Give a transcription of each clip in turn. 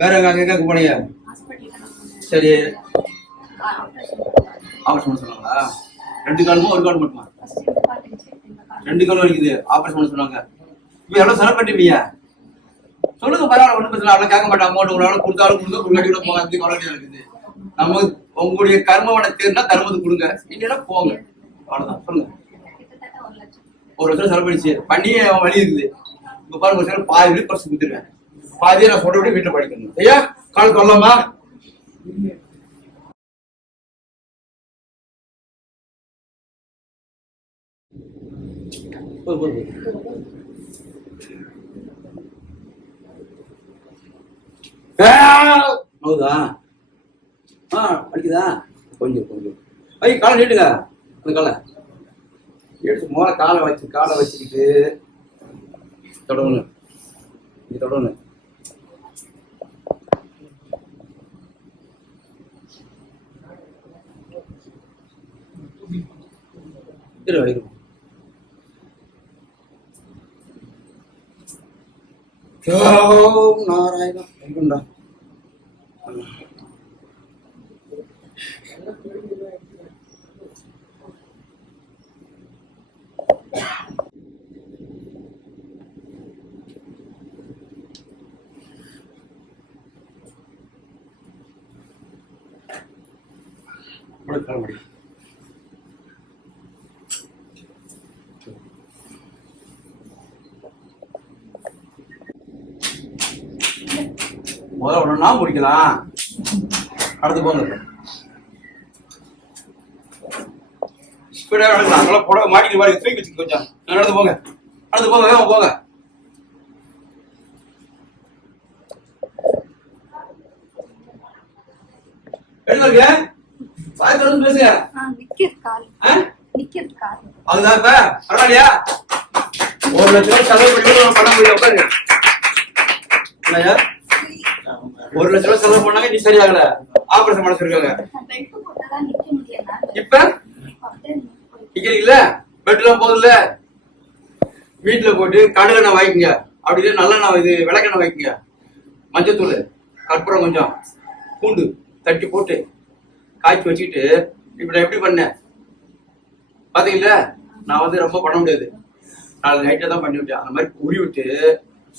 வேற எங்க போனீங்க? சரி, ஆபரேஷன் பண்ண சொன்னாங்களா? 2 காலுமா 1 கால் மட்டுமா? 2 காலும் வலிக்குது, ஆபரேஷன் பண்ண சொன்னாங்க. இப்ப எவ்வளவு செலவு பண்ணிட்டீங்க? சொல்லுங்க, பரவாயில்ல, ஒன்றும் பிரச்சனை. அவளை கேட்க மாட்டேன். அமௌண்ட் உங்களால கொடுத்தாலும் கொடுங்க, முன்னாடி கூட போங்க. அந்த கவலை இருக்குது. நம்ம உங்களுடைய கர்மவனை தேர்ந்தா தர்மத்துக்கு கொடுங்க, இல்லைன்னா போங்க. அவ்வளவுதான். சொல்லுங்க. 1 லட்சம் செலவு பண்ணிச்சு பண்ணி வழி இருக்குது. இப்ப பாருங்க, ஒரு சில பாதி வீடு பரிசு கொடுத்துருவேன். பாதியை நான் சொல்ற விட வீட்டுல படிக்கணும். ஐயா, கால் கொள்ளலாமா? ஹவுதா? அடிக்குதா? கொஞ்சம் கொஞ்சம். ஐய், காலை நீட்டுங்க. அந்த காலை எடுத்து மோளை காலை வச்சுக்கிட்டு தொடங்கணும். இங்க தொடங்கணும். இரு நாராயணா எங்கண்டா? முதல்ல ஒண்ணா முடிக்கலாம். அடுத்து போங்க. அங்கெல்லாம் போட மாட்டிக்கிட்டு மாதிரி தூக்கி வச்சுக்க. கொஞ்சம் நடந்து போங்க. அடுத்து போங்க, வேகமா போங்க. எடுங்க சாயந்தரம் பேசுங்க. அதுதான் இப்ப பரவாயில்லையா? 1 லட்சம் செலவு பண்ணி பண்ண முடியும். உட்காருங்க. 1 லட்சம் ரூபாய் செலவு பண்ணாங்க, நீ சரியாகல, ஆபரேஷன் பண்ண சொல்லிருக்காங்க. இப்ப இல்ல பெட்ல போகுதுல்ல, வீட்டுல போட்டு கடுகெண்ணெய் வாங்கிக்கங்க. அப்படி இல்லை நல்லெண்ணெய், இது விளக்கெண்ணெய் வாங்கிக்கங்க. மஞ்சத்தூள், கற்பூரம், கொஞ்சம் பூண்டு தட்டி போட்டு காய்ச்சி வச்சுக்கிட்டு இப்ப நான் எப்படி பண்ணேன் பாத்தீங்களா? நான் வந்து ரொம்ப பண்ண முடியாது, நாலு நைட்டை தான் பண்ணி விட்டேன். அந்த மாதிரி உரி விட்டு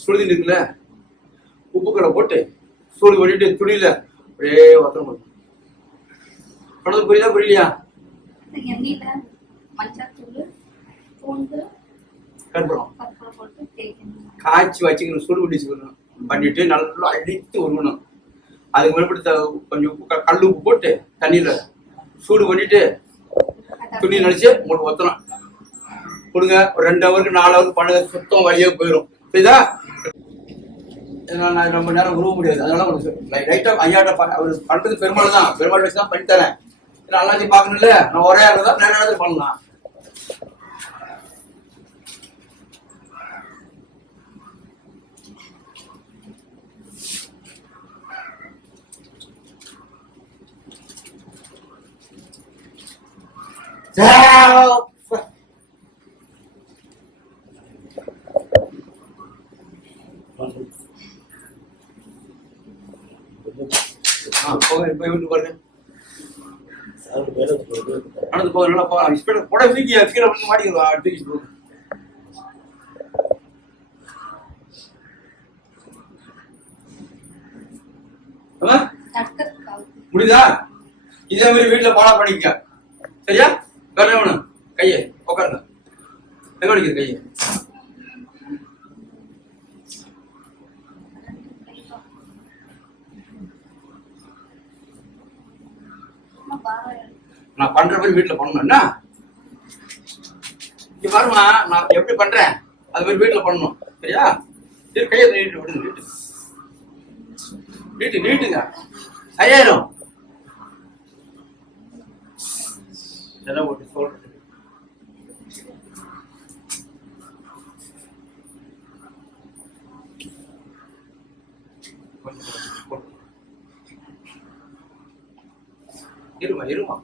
சுடுதி இருக்குல்ல, உப்பு கடை போட்டு சூடு பண்ணிட்டு துணியில அப்படியே ஒத்தம் பண்ணும். பண்ணது புரியுதா புரியலையா? கற்பூரம் காய்ச்சி வச்சுக்கணும், சூடு பண்ணி வச்சுக்கணும். பண்ணிட்டு நல்லா அடித்து உருவணும். அதுக்கு மேற்பட்டு கொஞ்சம் உப்பு, கல் உப்பு போட்டு தண்ணியில சூடு பண்ணிட்டு துணி நினைச்சு உங்களுக்கு ஒத்தணும் கொடுங்க. ஒரு 2 ஹவருக்கு 4 ஹவருக்கு பண்ணுங்க, சுத்தம் வழியே போயிடும். சரிதா? நான் ரொம்ப நேரம் உருவ முடியாது, அதனால லைட்டா ஐயாட்ட அவர் பண்றது பெருமாள் தான், பெருமாள் வச்சு தான் பண்ணி தரேன். எல்லாத்தையும் பார்க்கணும்ல, நான் ஒரே ஆள் தான் நிறைய நேரத்தில் பண்ணலாம். நடந்து போக நல்லா போட தூக்கி கீழே மாட்டிக்கலாம். தூக்கி முடியுதா? இதே மாதிரி வீட்டுல பாலா பண்ணிக்க. சரியா? வேணும் கையை உட்காருங்க. எங்க அடிக்கிற கையை? நான் பண்ற மாதிரி வீட்டுல பண்ணணும்னா இங்க பாருமா, நான் எப்படி பண்றேன் அது மாதிரி வீட்டுல பண்ணணும். சரியா? கையை நீட்டு விடுங்க. நீட்டுங்க, சரியாயிரும். இதெல்லாம் போட்டு சொல்றது இருமா.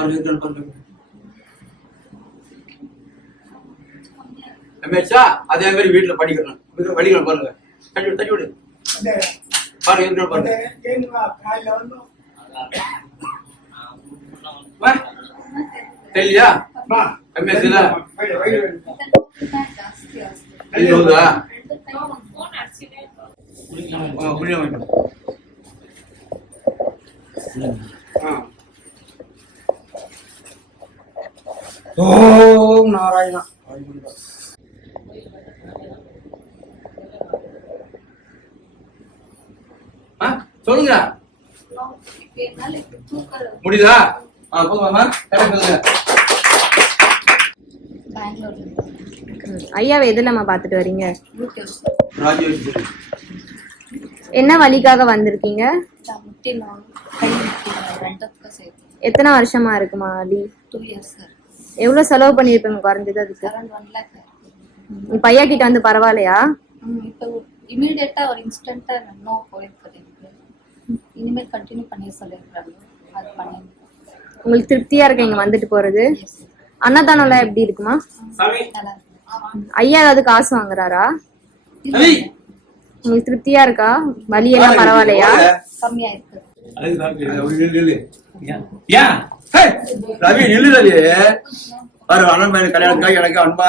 பாருங்க. ரமேஷா அதே மாதிரி வீட்டுல படிக்கணும். படிக்கணும் பாருங்க. தட்டி விடு பாருங்க பாருங்க. தெரியலையா ரமேஷ் இல்ல ಹೌದಾ ஓம் நாராயணா. சொல்லுங்க முடியுதா? போதுமா? ஐயாவை எதுலம்மா பாத்துட்டு வரீங்க? என்ன வழிக்காக வந்திருக்கீங்க? எத்தனை வருஷமா இருக்குமா வலி? 2 years. எவ்வளவு செலவு பண்ணிருப்பீங்க குறைஞ்சது அதுக்கு? Around 1 lakh. இப்ப ஐயா கிட்ட வந்து பரவாயில்லையா? இப்போ இமிடியேட்டா ஒரு இன்ஸ்டன்ட்டா நோ போயிருக்குது. இனிமேல் கண்டினியூ பண்ணி சொல்லிருக்காங்க. அது பண்ணி உங்களுக்கு திருப்தியா இருக்கு இங்க வந்துட்டு போறது? அன்னதானம் எல்லாம் எப்படி இருக்குமா? நல்லா ஐயா ஏதாவது காசு வாங்குறாரா? உங்களுக்கு திருப்தியா இருக்கா? வலி எல்லாம் பரவாயில்லையா? கம்மியா இருக்கு. ரவி நில்லு ரவி. பாரு அண்ணன் பையன் கல்யாணத்துக்காக எனக்கு அன்பா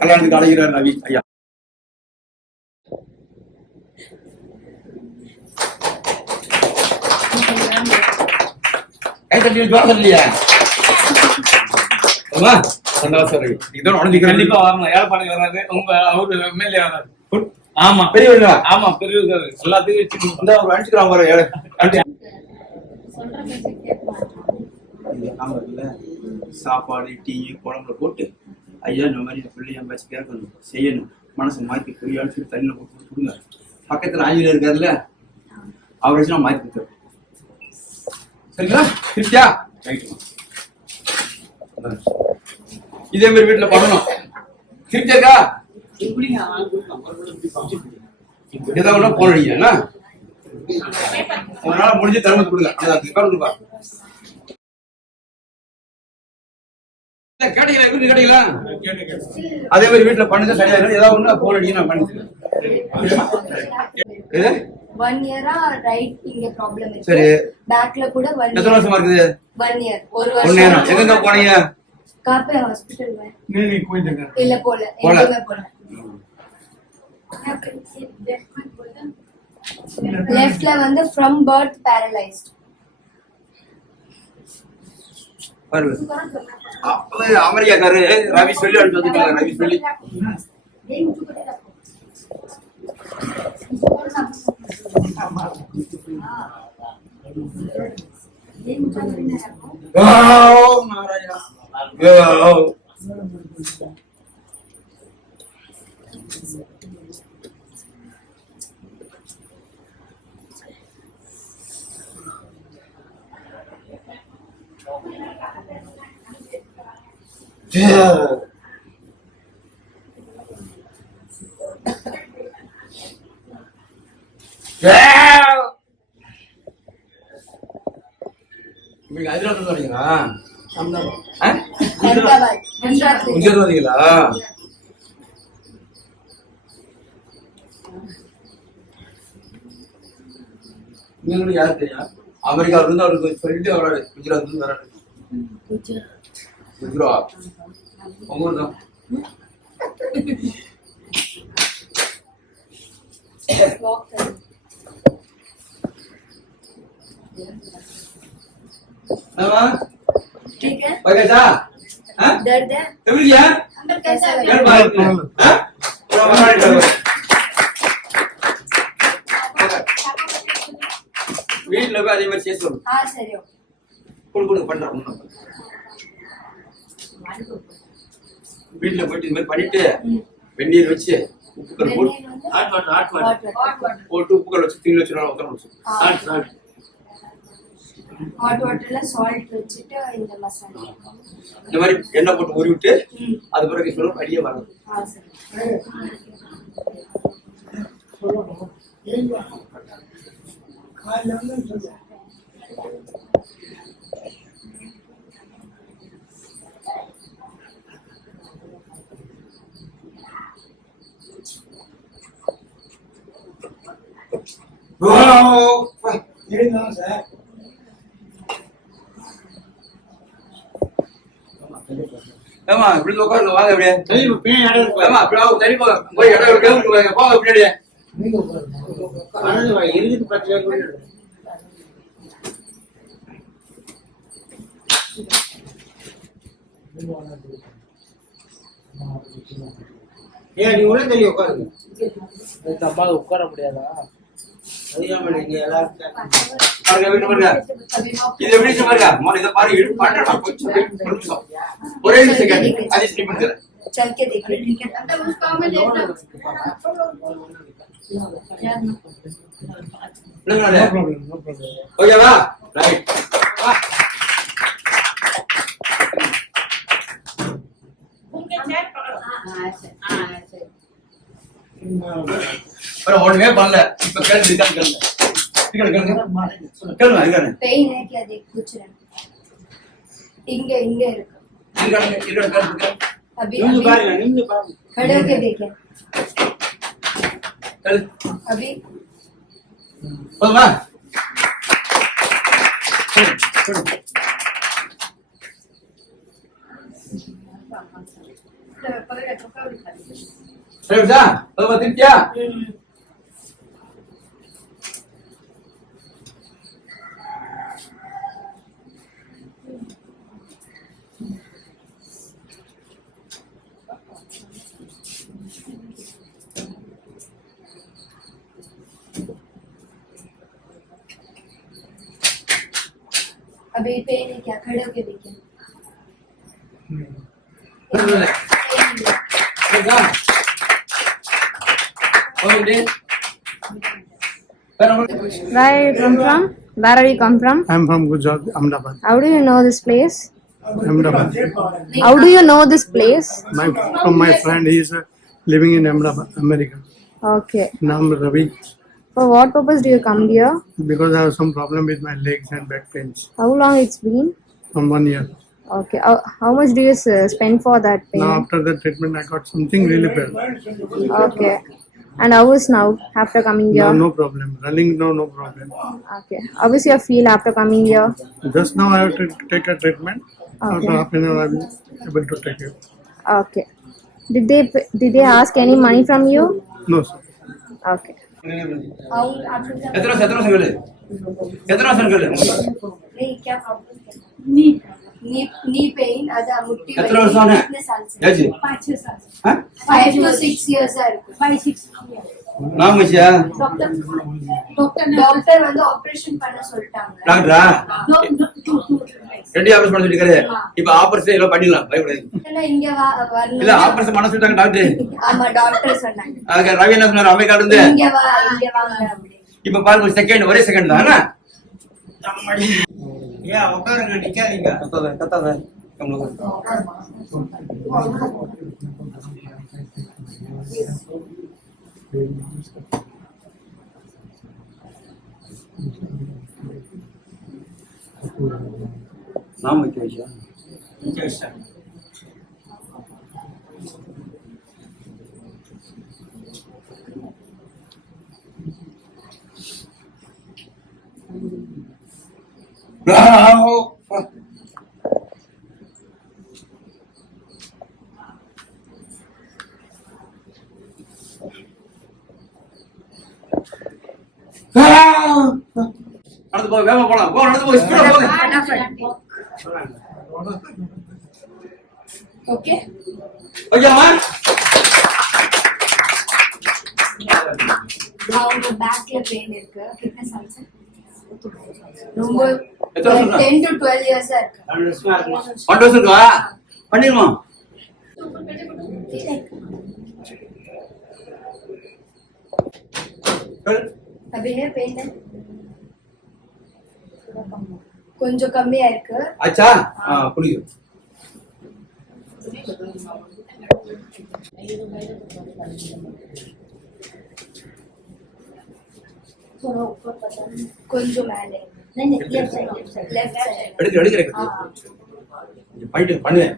கல்யாணத்துக்கு அழைக்கிறார் ரவி ஐயா. இல்லையா சந்தோஷம். கண்டிப்பா வரணும். ஏற்பாடு வராது. உங்க அவரு எம்எல்ஏ வராது. ஆமா பெரிய ஆமா பெரிய எல்லாத்தையும் வந்து அவர் அனுப்பிச்சுக்கிறாங்க பாரு. சொல்ற பேச்ச கேட்பாங்க. சாப்பாடு டீ குழம்புல போட்டு ஐயா இந்த மாதிரி என் பிள்ளை பேச்சு கேட்கணும் செய்யணும் மனசை மாற்றி புரியான்னு சொல்லி தண்ணியில் போட்டு கொடுங்க. பக்கத்துல ஆஞ்சநேயர் இருக்காருல்ல அவரை வச்சு நான் மாற்றி கொடுத்துருவேன். சரிங்களா? திருப்தியா? இதே மாதிரி வீட்டுல பண்ணணும். திருப்தியா? ஏதாவது போன் அடிக்கிறேன்னா ஒரு நாள் முடிஞ்சு தருமத்து கொடுங்க. கேட்டீங்களா? அதே மாதிரி வீட்டுல பண்ணுங்க சரியா ஏதாவது ஒண்ணு போன் அடிக்க நான் பண்ணி 1 year-ஆ ரைட் இங்க ப்ராப்ளம் இருக்கு. சரி. பேக்ல கூட 1 year. எத்தனை வருஷமா இருக்குது? 1 year. ஒரு வருஷம். எங்க போனீங்க? காப்பே ஹாஸ்பிடல் இல்ல போல எங்கேயுமே போல. லெஃப்ட்ல வந்து from birth paralyzed. அமெரிக்காக்காரு ரவி சொல்லி அனுப்பிச்சு ரவி சொல்லி ஹைதராபாத் வரீங்களா? குஜராத் வரீங்களா? நீங்களும் யாரு தெரியும்? அமெரிக்காவில இருந்து அவருக்கு சொல்லிட்டு வராரு. குஜராத்ல இருந்து வராரு. குஜராத் உங்க ஊர் தான். ठीक है कैसा दर्द है अंदर कैसा வீட்டுல போய் அதே மாதிரி சேர்த்து சரி கொடுக்க பண்றோம். வீட்டுல போயிட்டு இது மாதிரி பண்ணிட்டு வெந்நீர் வச்சு உப்புக்கல் போட்டு உப்புக்கல் வச்சு தீனி வச்சு உட்கார ஹாட் வாட்டர்ல சால்ட் வச்சிட்டு இந்த மசாலா இந்த மாதிரி எண்ணெய் போட்டு ஊறி விட்டு அது பிறகு சொல்ல அடியே வரும். ஏமா இப்படி உட்காருங்க வாங்க அப்படியே ஏமா அப்படி வாங்க சரி போங்க போய் இடம் டேபிளுக்கு வாங்க போங்க பின்னாடியே ஏன் நீ உள்ள தெரிய உட்காருங்க நம்மளால உட்கார முடியாதா? பாருங்க வீட்டு பாருங்க இது எப்படி இருக்கு பாருங்க மோன இத பாரு இடு பண்றா கொஞ்சம் ஒரு நிமிஷம் ஒரே செகண்ட் அது ஸ்லிப் பண்ணுங்க चल के देखिए ठीक है अंदर उसका में देखना ஓகேவா ரைட் வா ஒண்ணுமே பண்ணல இப்ப கேள்வி கேளுங்க पेन है क्या देख पूछ रहे हैं इंगे इंगे अभी खड़े होके देखें अभी திருப்தியா अभी पेन है क्या खड़े होके देखें Where are you come from? Where are you come from? I'm from Gujarat, Ahmedabad. How do you know this place? Ahmedabad. How do you know this place? From my friend, he is living in Ahmedabad, America. Okay. Naam Ravi. For what purpose do you come here? Because I have some problem with my legs and back pains. How long it's been? From 1 year. Okay. How much do you spend for that pain? Now after the treatment, I got something really bad. Okay. And how is now after coming here? No problem. Running, no problem. Okay. How is your feel after coming here? Just now I have to take a treatment. Okay. After half an hour, I will be able to take it. Okay. Did they ask any money from you? No, sir. Okay. எத்தனை சொல்லு எத்தனை சொல்லு नहीं क्या problem knee pain अदा मुट्ठी कितने वर्ष होने? कितने साल से ஏஜி 5-6 साल से हां 5 to 6 years है 5-6 நாம மச்சியா डॉक्टर வந்து ஆபரேஷன் பண்ண சொல்லிட்டாங்க டாக்டரா ரெடி ஆபரேஷன் பண்ண சொல்லிருக்காரு இப்போ ஆபரேஷன் எல்லாம் பண்ணிடலாம் பயப்படாதீங்க இல்ல இங்க வரணும் இல்ல ஆபரேஷன் பண்ண சொல்லிட்டாங்க டாக்டர் ஆமா டாக்டர் சொன்னாங்க ஆக ரவி என்ன சொன்னாரு அம்மை கார்டு வந்து இங்க வாங்க அப்படி இப்போ பாருங்க ஒரு செகண்ட் ஒரே செகண்ட் தானா ஏன் உட்காருங்க நிக்காதீங்க கத்தாத நாம வைக்க வச்சா நடந்து போக வேகமா போலாம் போ நடந்து போக ஸ்பீடா போங்க ஓகே ஓகேமா அவங்க பேக்ல பெயின் இருக்கு कितने साल से ரொம்ப எத்தனை வருஷம்? 10 to 12 years இருக்கு 1 வருஷம் இருக்கா பண்ணிருமா अभी है पेन है கொஞ்சம் கம்மியா இருக்கு ஆச்சா புரியுது थोड़ा ऊपर पता नहीं கொஞ்சம் மேலே नहीं लेफ्ट साइड எடுக்கிறேன் பண்ணிட்டு பண்ணுவேன்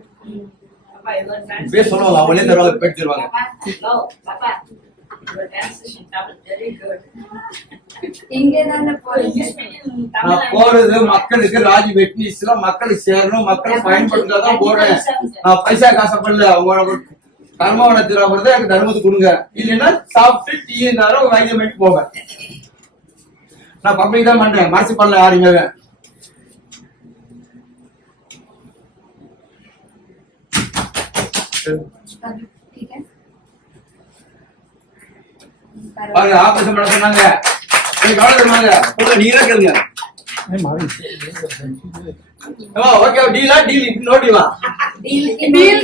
பேச சொல்லுவாங்க அவங்களே தருவாங்க பேட்டு தருவாங்க இங்கே தானே போறீங்க. நான் போறது மக்களுக்கு ராஜி வெட்னிஸ்ல மக்களுக்கு சேரணும், மக்களை பயன்படுத்தாதான் போறேன். நான் பைசா காசப்படல. அவங்க கர்மவனத்துல போறது எனக்கு தர்மத்தை கொடுங்க, இல்லைன்னா சாப்பிட்டு டீ இருந்தாலும் வைத்தியம் பண்ணி போவேன். நான் பப்ளிக் தான் பண்றேன், மனசு பண்ணல யாருமே. ठीक है பாருங்க, ஆபரேஷன் பண்ண சொன்னாங்க, கவலை சொன்னாங்க, நீங்க தான் கேளுங்க. ஓகே, டீலா டீல் நோ டீலா डील के डील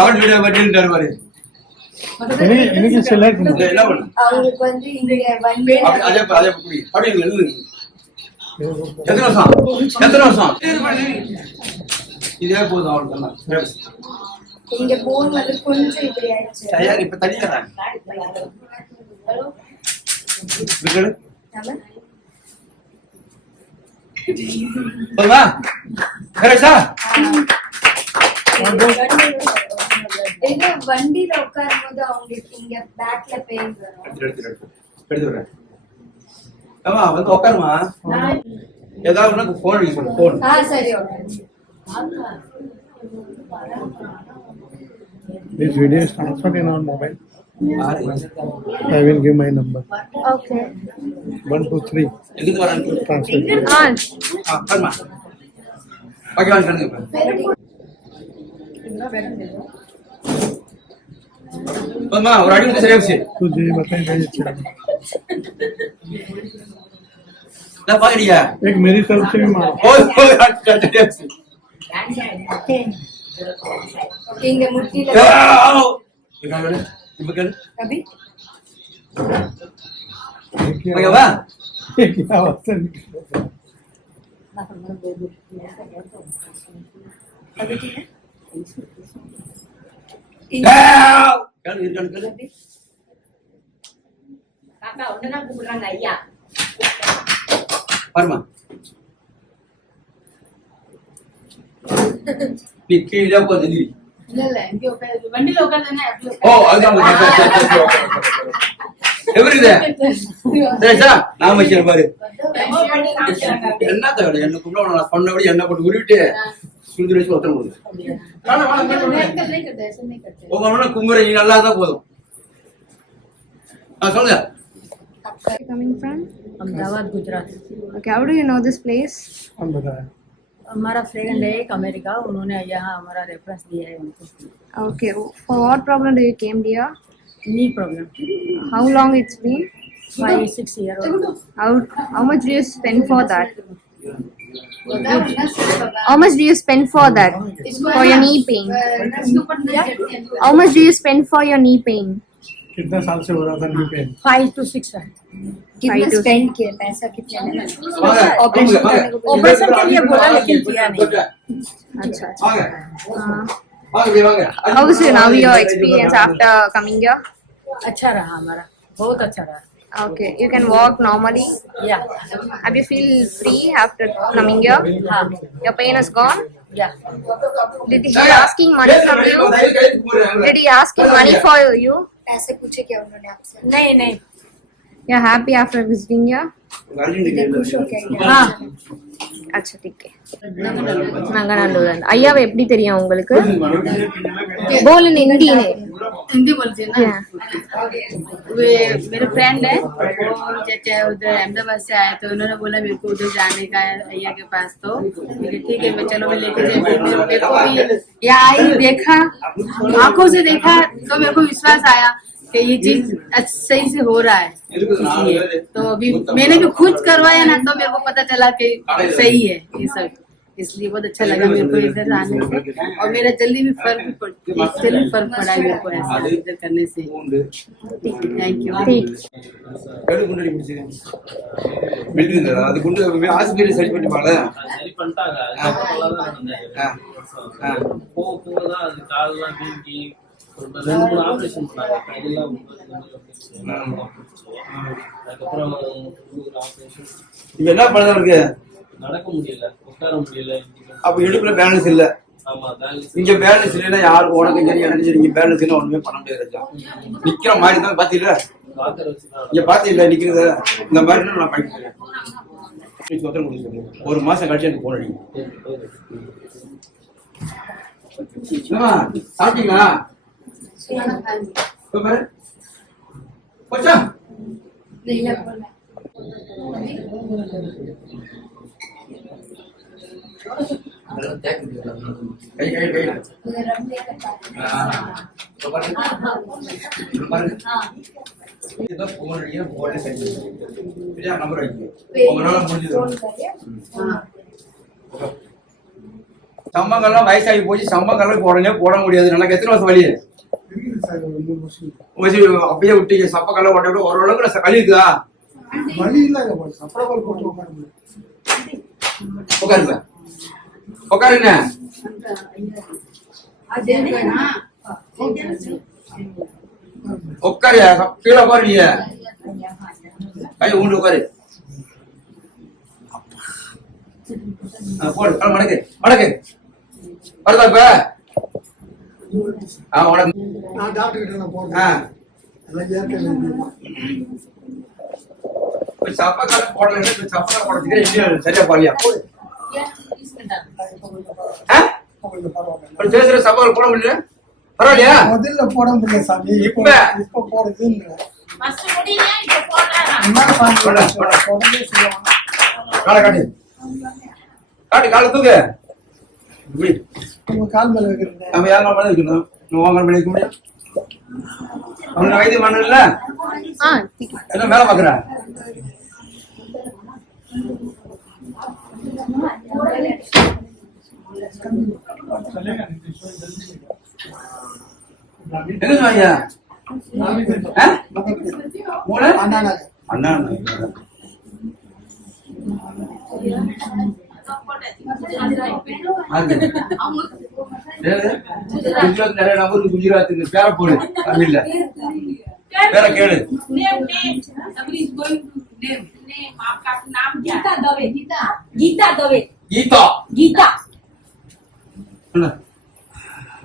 அவன் வீடியோ டீல் தருவாரு. எனக்கு செலக்ட் பண்ணு. என்ன பண்ணு, அவங்களுக்கு வந்து இங்க வந்து அதே அதே குடி அப்படி எழுது. எத்தனை வருஷம் எத்தனை வருஷம் இதே போதும் அவளுக்கு. இங்க போன் வந்து கொஞ்சம் இப்படி ஆயிடுச்சு. தயார் இப்ப தனியா விக்கெட் போதுமா கரெக்டா? இல்ல வண்டியில உட்காரும் போது அவங்களுக்கு இங்க பேக்ல பெயின் வரும். எடுத்து வரேன். ஆமா வந்து உட்காருமா, ஏதாவது உனக்கு போன் யூஸ் பண்ணு. போன் சரி okay. This video is transferred in our mobile. I will give my number. Okay 123 எதுக்கு வரான்னு transfer. பாருமா. ஓகே வாங்க கண்ணுங்க. போதுமா, ஒரு அடி வந்து சரியா போச்சு. तुझे बताएगा ये चीज. நான் பாக்குறியா एक मेरी तरफ से भी मारो. சரியா போச்சு. இங்க முட்டில இப்ப கேளு. அபி ஓகேவா? क्या होता है? अभी ठीक है கேளு இருக்கான்னு கேளு. பாருமா, நீ கீழே போகுது நீ. இல்ல இல்ல இங்க உட்காரு வண்டியில உட்கார்ந்தானே அப்படி ஓ அதுதான் எப்படி சரிசா நாம வச்சு பாரு. என்ன தவிர என்ன கும்பிட சொன்னபடி என்ன போட்டு உருவிட்டு சுருதி வச்சு ஒருத்தர் போகுது. नहीं करते ऐसे नहीं करते. உங்க கும்புற நீ நல்லா தான் போதும். சொல்லுங்க. coming from Ahmedabad Gujarat. okay, how do you know this place? हम बताया. हमारा फ्रेंड है एक अमेरिका, उन्होंने यहाँ हमारा रेफरेंस दिया है उनको. Okay, for what problem do you came here? Knee problem. How long it's been? 5-6 years. How much do you spend for that? How much do you spend for that? For your knee pain? How much do you spend for your knee pain? कितना साल से हो रहा था knee pain? 5 to 6 है. कितना spend किया पैसा कितना ऑपरेशन के लिए बोला लेकिन किया नहीं. अच्छा. வாங்க வாங்க வாங்க. How is now your experience after coming here? अच्छा रहा हमारा, बहुत अच्छा रहा. Okay, you can walk normally. या Have you feel free after coming here? हाँ Your pain is gone? या Did he asking money from you? Did he asking money for you? पैसे पूछे क्या उन्होंने आपसे? नहीं नहीं. You're happy after visiting here? खुश हो क्या? हाँ अच्छा ठीक है. नंगानल्लूर. ஐயாவை எப்படி தெரியும் உங்களுக்கு? बोल in हिंदी में. हिंदी बोलते हैं ना. Yeah. वे मेरे फ्रेंड है, वो जैसे उधर अहमदाबाद से आए तो उन्होंने बोला मेरे को उधर जाने का है अय्या के पास. तो ठीक है मैं चलो मैं लेके जाए. मेरे को भी यहाँ आई देखा, आंखों से देखा तो मेरे को विश्वास आया कि ये चीज सही से हो रहा है. इसलिए तो अभी मैंने भी खुद करवाया ना तो मेरे को पता चला कि सही है ये सब. इसलिए बहुत अच्छा लगा मेरे को इधर आने से. और मेरा जल्दी भी फर्क पड़ा है मेरे को ऐसा इधर करने से. Thank you. கடு குண்டடி பிடிச்சது விட்டுங்க. அது குண்டு ஹாஸ்பிடல் சரி பண்ணிப்பாங்க. சரி பண்ணிட்டாங்க. அதுக்கப்புறம் போகதான் அது காலெல்லாம் வீங்கி ஒரு 2-3 ஆபரேஷன் பண்ணாங்க. கையெல்லாம் அதுக்கப்புறம் ஆபரேஷன். இப்ப என்ன பண்ணதான் இருக்கு? நடக்க முடியல, உட்கார முடியல. அப்ப இடுப்புல பேலன்ஸ் இல்ல. ஆமா பேலன்ஸ் இங்க பேலன்ஸ் இல்லைன்னா யாருக்கும் உனக்கும் சரி எனக்கு சரி இங்க பேலன்ஸ் இல்லை ஒண்ணுமே பண்ண முடியாது ராஜா. நிக்கிற மாதிரி தான் பாத்தீங்களா வாக்கர் வச்சுதான் இங்க பாத்தீங்களா நிக்கிறது இந்த மாதிரி நான் பண்ணிக்கிறேன். ஒரு மாசம் கழிச்சு எனக்கு போன் அடிக்கும். என்னம்மா சாப்பிட்டீங்களா? இப்ப பாரு. போச்சா? கை கை கை இப்ப பாருங்க. இப்ப பாருங்க. இதுதான் போன் அடிக்கிற போனே சரி. சரியா நம்பர் வைங்க. உங்களால முடிஞ்சது. சம்பங்கள்லாம் வயசாகி போச்சு. சம்பங்கள்லாம் உடனே போட முடியாது. எனக்கு எத்தனை வருஷம் வலி? அப்படியே விட்டீங்க. சப்பக்கெல்லாம் உடனே ஒரு அளவுக்கு களி இருக்குதா? உட்காருங்க உட்காருங்க. உட்காரு கீழே உட்காரு. நீ கை ஊண்டு உட்காரு. போடு மடக்கு மடக்கு வருதா இப்ப? உனக்கு நான் டாக்டர் கிட்ட நான் போறேன். சப்பக்கால போடல சப்பக்கா போடுறதுக்கு சரியா பாலியா போடு. பேசுற சப்பக்கால் போட முடியல பரவாயில்லையா? முதல்ல போட முடியல சாமி. இப்ப இப்ப போடுதுன்னு காலை காட்டு காட்டு காலை தூக்கு. உங்க கால் மேல வைக்கிறேன். நம்ம யாரும் மேல வைக்கணும். உங்க மேல வைக்க முடியும். உனக்கு வைத்தியம் பண்ணல என்ன மேல பாக்குற? எங்க ஐயா? அண்ணா குஜராத் நிறைய நபருக்கு குஜராத்துக்கு பேர போடு தமிழ்ல பேர கேளு. கீதா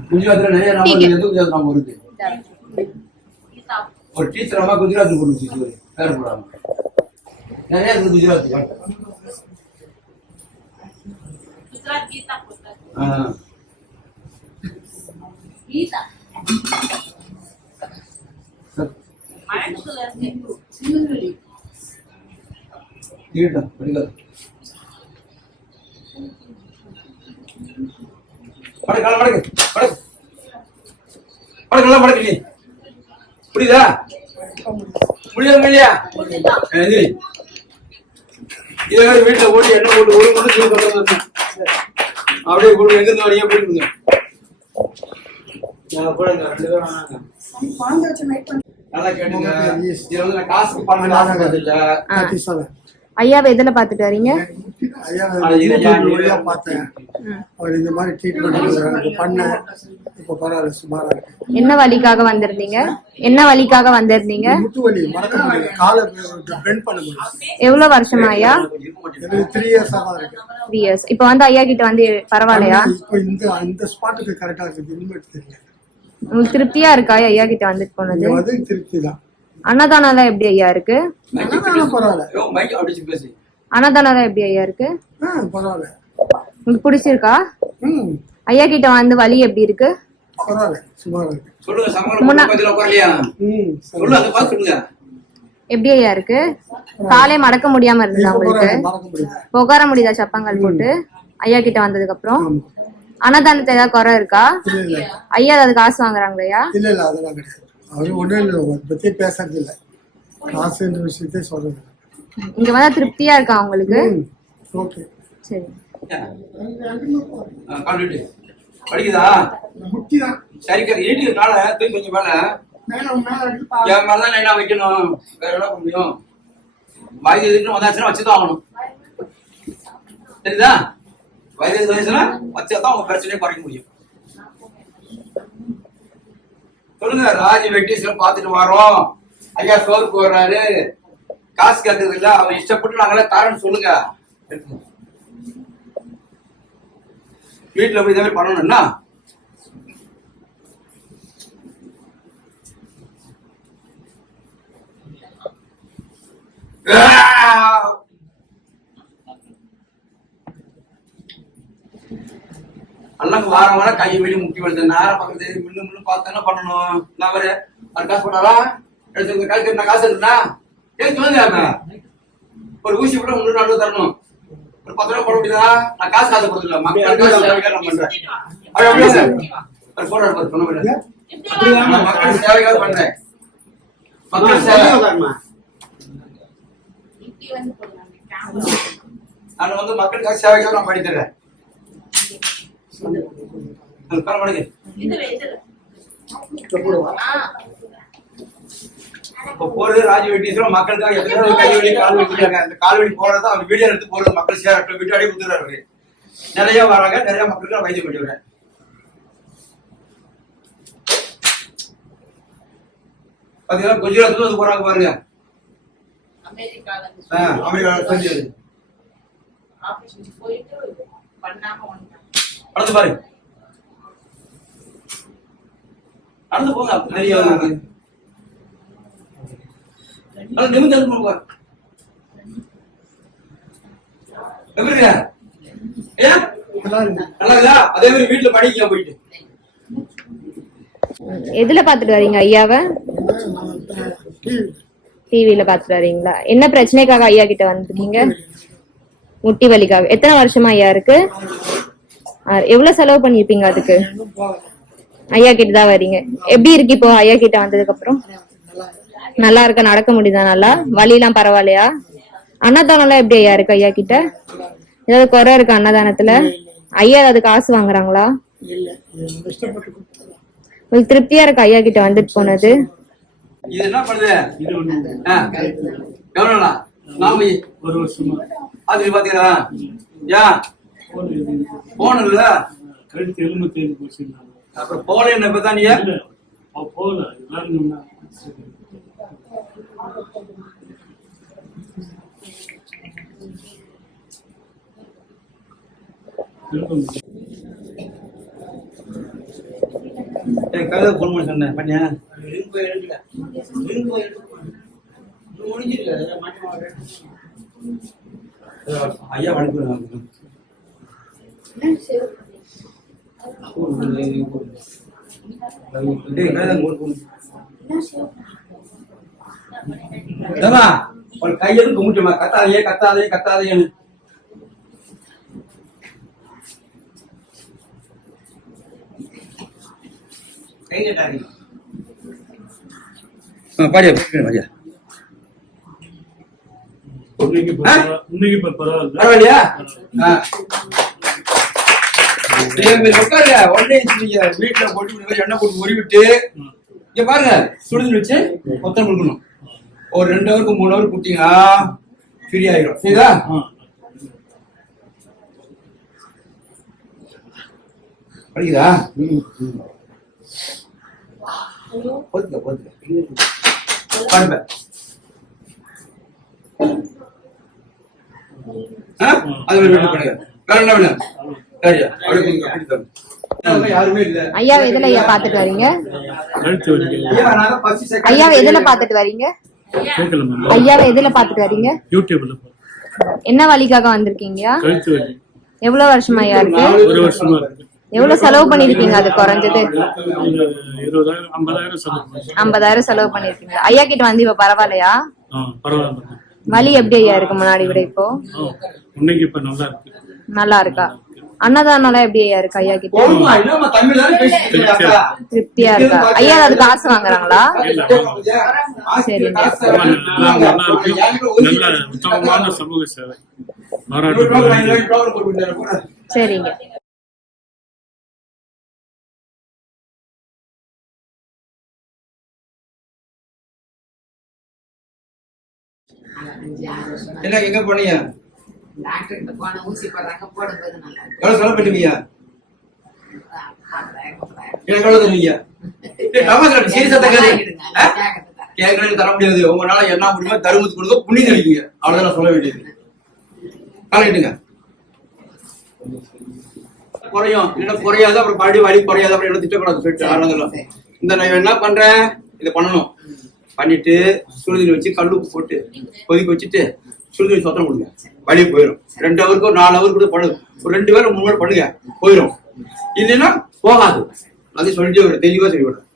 குஜராத்ல நிறைய நபர் எந்த குஜராத் நாம இருக்கு. ஒரு டீச்சர் அம்மா குஜராத் போட்டு பேர போடாம நிறைய இருக்கு குஜராத். புரியுதா? முடியாது இல்லையா? இதே மாதிரி வீட்டுல ஓட்டி என்ன போட்டு ஒரு மணி அப்படியே கூட எங்க இருந்து வரையா போயிடுங்க. நல்லா கேட்டுங்க. இதுல வந்து காசுக்கு பணம் இல்ல. ஐயாவை எதுல பாத்துட்டு வரீங்க? பார்த்தேன். அவர் இந்த மாதிரி ட்ரீட்மெண்ட் பண்ண இப்ப பரவாயில்ல சுமாரா இருக்கு. என்ன வலிக்காக வந்திருந்தீங்க? என்ன வலிக்காக வந்திருந்தீங்க? முட்டு வலி மடக்க முடியல. காலை பெண்ட் பண்ண முடியல. எவ்வளவு வருஷமா ஐயா? 3 இயர்ஸா தான் இருக்கு. 3 இயர்ஸ். இப்ப வந்து ஐயா கிட்ட வந்து பரவாயில்லையா? இப்ப இந்த ஸ்பாட்டுக்கு கரெக்டா இருக்கு. இனிமேட் தெரியல. உங்களுக்கு திருப்தியா இருக்கா ஐயா கிட்ட வந்துட்டு போனது? அது திருப்தி தான். அன்னதானம் எப்படி ஐயா இருக்கு? பரவாயில்ல. அன்னதானம் எப்படி ஐயா இருக்கு? பரவாயில்ல. உங்களுக்கு பிடிச்சிருக்கா? ஐயா கிட்ட வந்து வலி எப்படி இருக்கு? பரவாயில்ல சுமாரா இருக்கு. சொல்லுங்க சமூக பத்தில உட்காரலையா? சொல்லுங்க அத பாத்து சொல்லுங்க. எப்படி ஐயா இருக்கு? காலை மடக்க முடியாம இருந்ததா உங்களுக்கு? உட்கார முடியுதா சப்பங்கள் போட்டு ஐயா கிட்ட வந்ததுக்கு அப்புறம்? அன்னதானத்துல ஏதாவது குறை இருக்கா? ஐயா ஏதாவது காசு வாங்குறாங்களா? இல்ல இல்ல அதெல்லாம் கிடையாது. அவரு ஒண்ணு இல்ல பத்தி பேசுறது இல்ல. காசு விஷயத்தை சொல்றது. இங்க வந்தா திருப்தியா இருக்கா உங்களுக்கு? ஓகே சரி. படிக்குதா? முட்டிதான். சரி ஏடி கால தூக்கி கொஞ்சம் மேல என் மேலதான் என்ன வைக்கணும். வேற என்ன பண்ண முடியும்? வயது எதுக்குன்னு வந்தாச்சுன்னா வச்சுதான் ஆகணும். சரிதா? வயது வயசுனா வச்சாதான் உங்க பிரச்சனையை குறைக்க முடியும். சொல்லுங்க. ராஜ் வெட்டிஸ்ல பாத்துட்டு வரோம். ஐயா சோருக்கு வர்றாரு. காசு கேட்கறது இல்ல. அவர் இஷ்டப்பட்டு நாங்களே தரேன்னு சொல்லுங்க. வீட்டுல போய் இதே மாதிரி பண்ணணும்னா எல்லாம் வாரம் வாரம் கை வெளியே முட்டி வருது நேரம் பக்கத்து முன்னு பார்த்து என்ன பண்ணணும் நான் வேற அது காசு போட்டாரா எடுத்து காசு நான் காசு எடுத்துனா ஏன் சொல்லுங்க ஒரு ஊசி கூட 300 தரணும் ஒரு 10 ரூபா போட முடியுதா நான் காசு கொடுக்கல மக்களுக்கு சேவைக்காக நான் பண்றேன் அது அப்படியே சார் ஒரு போட்டோ எடுத்து சொன்ன முடியாது மக்களுக்கு சேவைக்காக பண்றேன் மக்கள் சேவை நான் வந்து மக்களுக்காக சேவைக்காக நான் பண்ணி தரேன் போறது ராஜ்ய மக்களுக்காக எத்தனை கை வலி கால் வலிக்கிறாங்க அந்த கால் வலி போறத அவங்க வீடியோ எடுத்து போறது மக்கள் சேர வீட்டாடி குத்துறாரு நிறைய வராங்க நிறைய மக்களுக்கு நான் வைத்தியம் பண்ணி விடுறேன் பாத்தீங்கன்னா குஜராத்ல வந்து போறாங்க பாருங்க அமெரிக்கால நடந்து பாருங்க நடந்து போங்க நிறைய நிமிந்து போங்க எப்படி நல்லா அதே மாதிரி வீட்டுல படிக்க போயிட்டு எதுல பாத்துட்டு வரீங்க ஐயாவை? டிவில பாத்துட்டு வரீங்களா? என்ன பிரச்சனைக்காக ஐயா கிட்ட வந்திருக்கீங்க? முட்டி வலிக்காக. எத்தனை வருஷமா ஐயா இருக்கு? எவ்வளவு செலவு பண்ணிருப்பீங்க அதுக்கு? ஐயா கிட்ட தான் வரீங்க. எப்படி இருக்கு இப்போ ஐயா கிட்ட வந்ததுக்கு அப்புறம்? நல்லா இருக்க, நடக்க முடியுதா? நல்லா வலி எல்லாம் பரவாயில்லையா? அன்னதானம் எல்லாம் எப்படி ஐயா இருக்கு ஐயா கிட்ட? ஏதாவது குறை இருக்கு அன்னதானத்துல? ஐயா அது காசு வாங்குறாங்களா? உங்களுக்கு திருப்தியா இருக்கு ஐயா கிட்ட வந்துட்டு போனது? இது என்ன பண்ணுது எவ்வளோண்ணா நாம ஒரு வருஷமா அது பாத்தீங்களா ஏன் போன இல்ல கழுத்து எலும்பு தேடி போச்சு. அப்புறம் போல என்ன இப்பதான் நீ போகல எல்லாரும் கதை போன் பண்ணி சொன்னேன் பண்ணியா ஐயா வணக்கம் ஒரு கையெழுத்து கும்பிட்டுமா கத்தாதையே கத்தாதையே கத்தாதையேன்னு பாடியா பாடியா பரவாயில்லையா வீட்டுல போட்டு எண்ணெய் போட்டு உருவிட்டு இங்க பாருங்க சுடுதல் வச்சு மொத்தம் கொடுக்கணும். ஒரு 2 ஹவருக்கு 3 ஹவர் குட்டிங்கன்னா ஃப்ரீ ஆயிடும். சரிதா? படிக்குதா? போதுங்க போதுங்க பாடுங்க. அது பண்ணுங்க வேற என்ன வேணும்? யாருமே இல்ல. ஐயாவை எதுல ஐயா பாத்துட்டு வரீங்க? ஐயாவை எதுல பாத்துட்டு வரீங்க? ஐயாவை எதுல பாத்துட்டு வரீங்க? யூடியூப்ல. என்ன வலிக்காக வந்திருக்கீங்க? கழுத்து வலி. எவ்வளவு வருஷமா ஐயா இருக்கு? ஒரு வருஷமா இருக்கு. எவ்வளவு செலவு பண்ணிருக்கீங்க? அது குறைஞ்சது 20,000 50,000 செலவு. 50,000 செலவு பண்ணிருக்கீங்க. ஐயா கிட்ட வந்து இப்ப பரவாயில்லையா? பரவாயில்ல. வலி எப்படி ஐயா இருக்கு முன்னாடி விட இப்போ? இன்னைக்கு இப்ப நல்லா இருக்கு. நல்லா இருக்கா? அன்னதானம் எப்படி ஐயா இருக்கு ஐயா கிட்ட? திருப்தியா இருக்கா? ஐயா அது காசு வாங்குறாங்களா? சரிங்க. நல்லா இருக்கு. நல்ல உத்தமமான சமூக சேவை. சரிங்க. என்ன எங்க போனீங்க? டாக்டர் கிட்ட போன ஊசி போடுறாங்க, போடும்போது நல்லா இருக்கு. எவ்வளவு செலவு பண்ணுவீங்க? எவ்வளவு தருவீங்க? கேட்கறது தர முடியாது. உங்களால என்ன முடியுமோ தருமத்து கொடுக்க புண்ணி தெளிவீங்க. அவ்வளவுதான் சொல்ல வேண்டியது. காலிட்டுங்க குறையும், இல்லைன்னா குறையாது, அப்புறம் மறுபடியும் வலி குறையாது, அப்புறம் என்ன திட்டக்கூடாது சொல்லிட்டு ஆரம்பத்துல. இந்த நான் என்ன பண்றேன், இதை பண்ணணும். பண்ணிட்டு சுடுதண்ணி வச்சு கல் உப்பு போட்டு கொதிக்க வச்சுட்டு சுடுதண்ணி சொத்தம் கொடுங்க, வலி போயிடும். 2 ஹவருக்கு ஒரு 4 ஹவர் கூட பண்ணுங்க, ஒரு 2 வேளை 3 வேளை பண்ணுங்க, போயிடும். இல்லைன்னா போகாது. அது சொல்லிட்டு ஒரு தெளிவா சொல்லி விடுறேன்.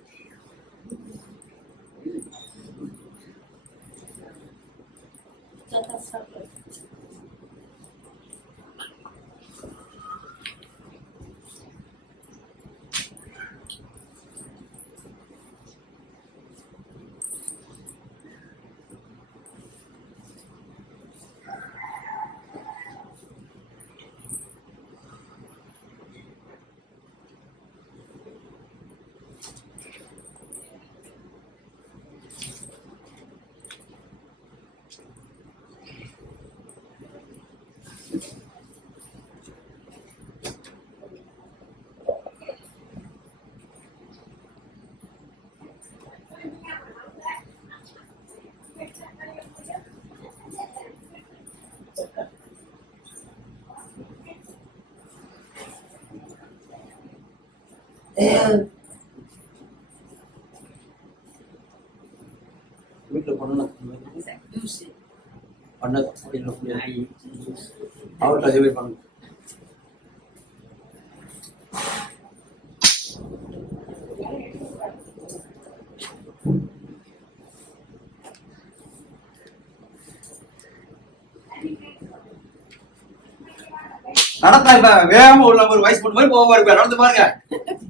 வீட்டுல பண்ணணும் அவர்கிட்ட அதே மாதிரி பண்ணணும். நடத்தா இப்ப வேகமா உள்ள ஒரு வயசு போட்டு மாதிரி போக இருப்ப. நடந்து பாருங்க,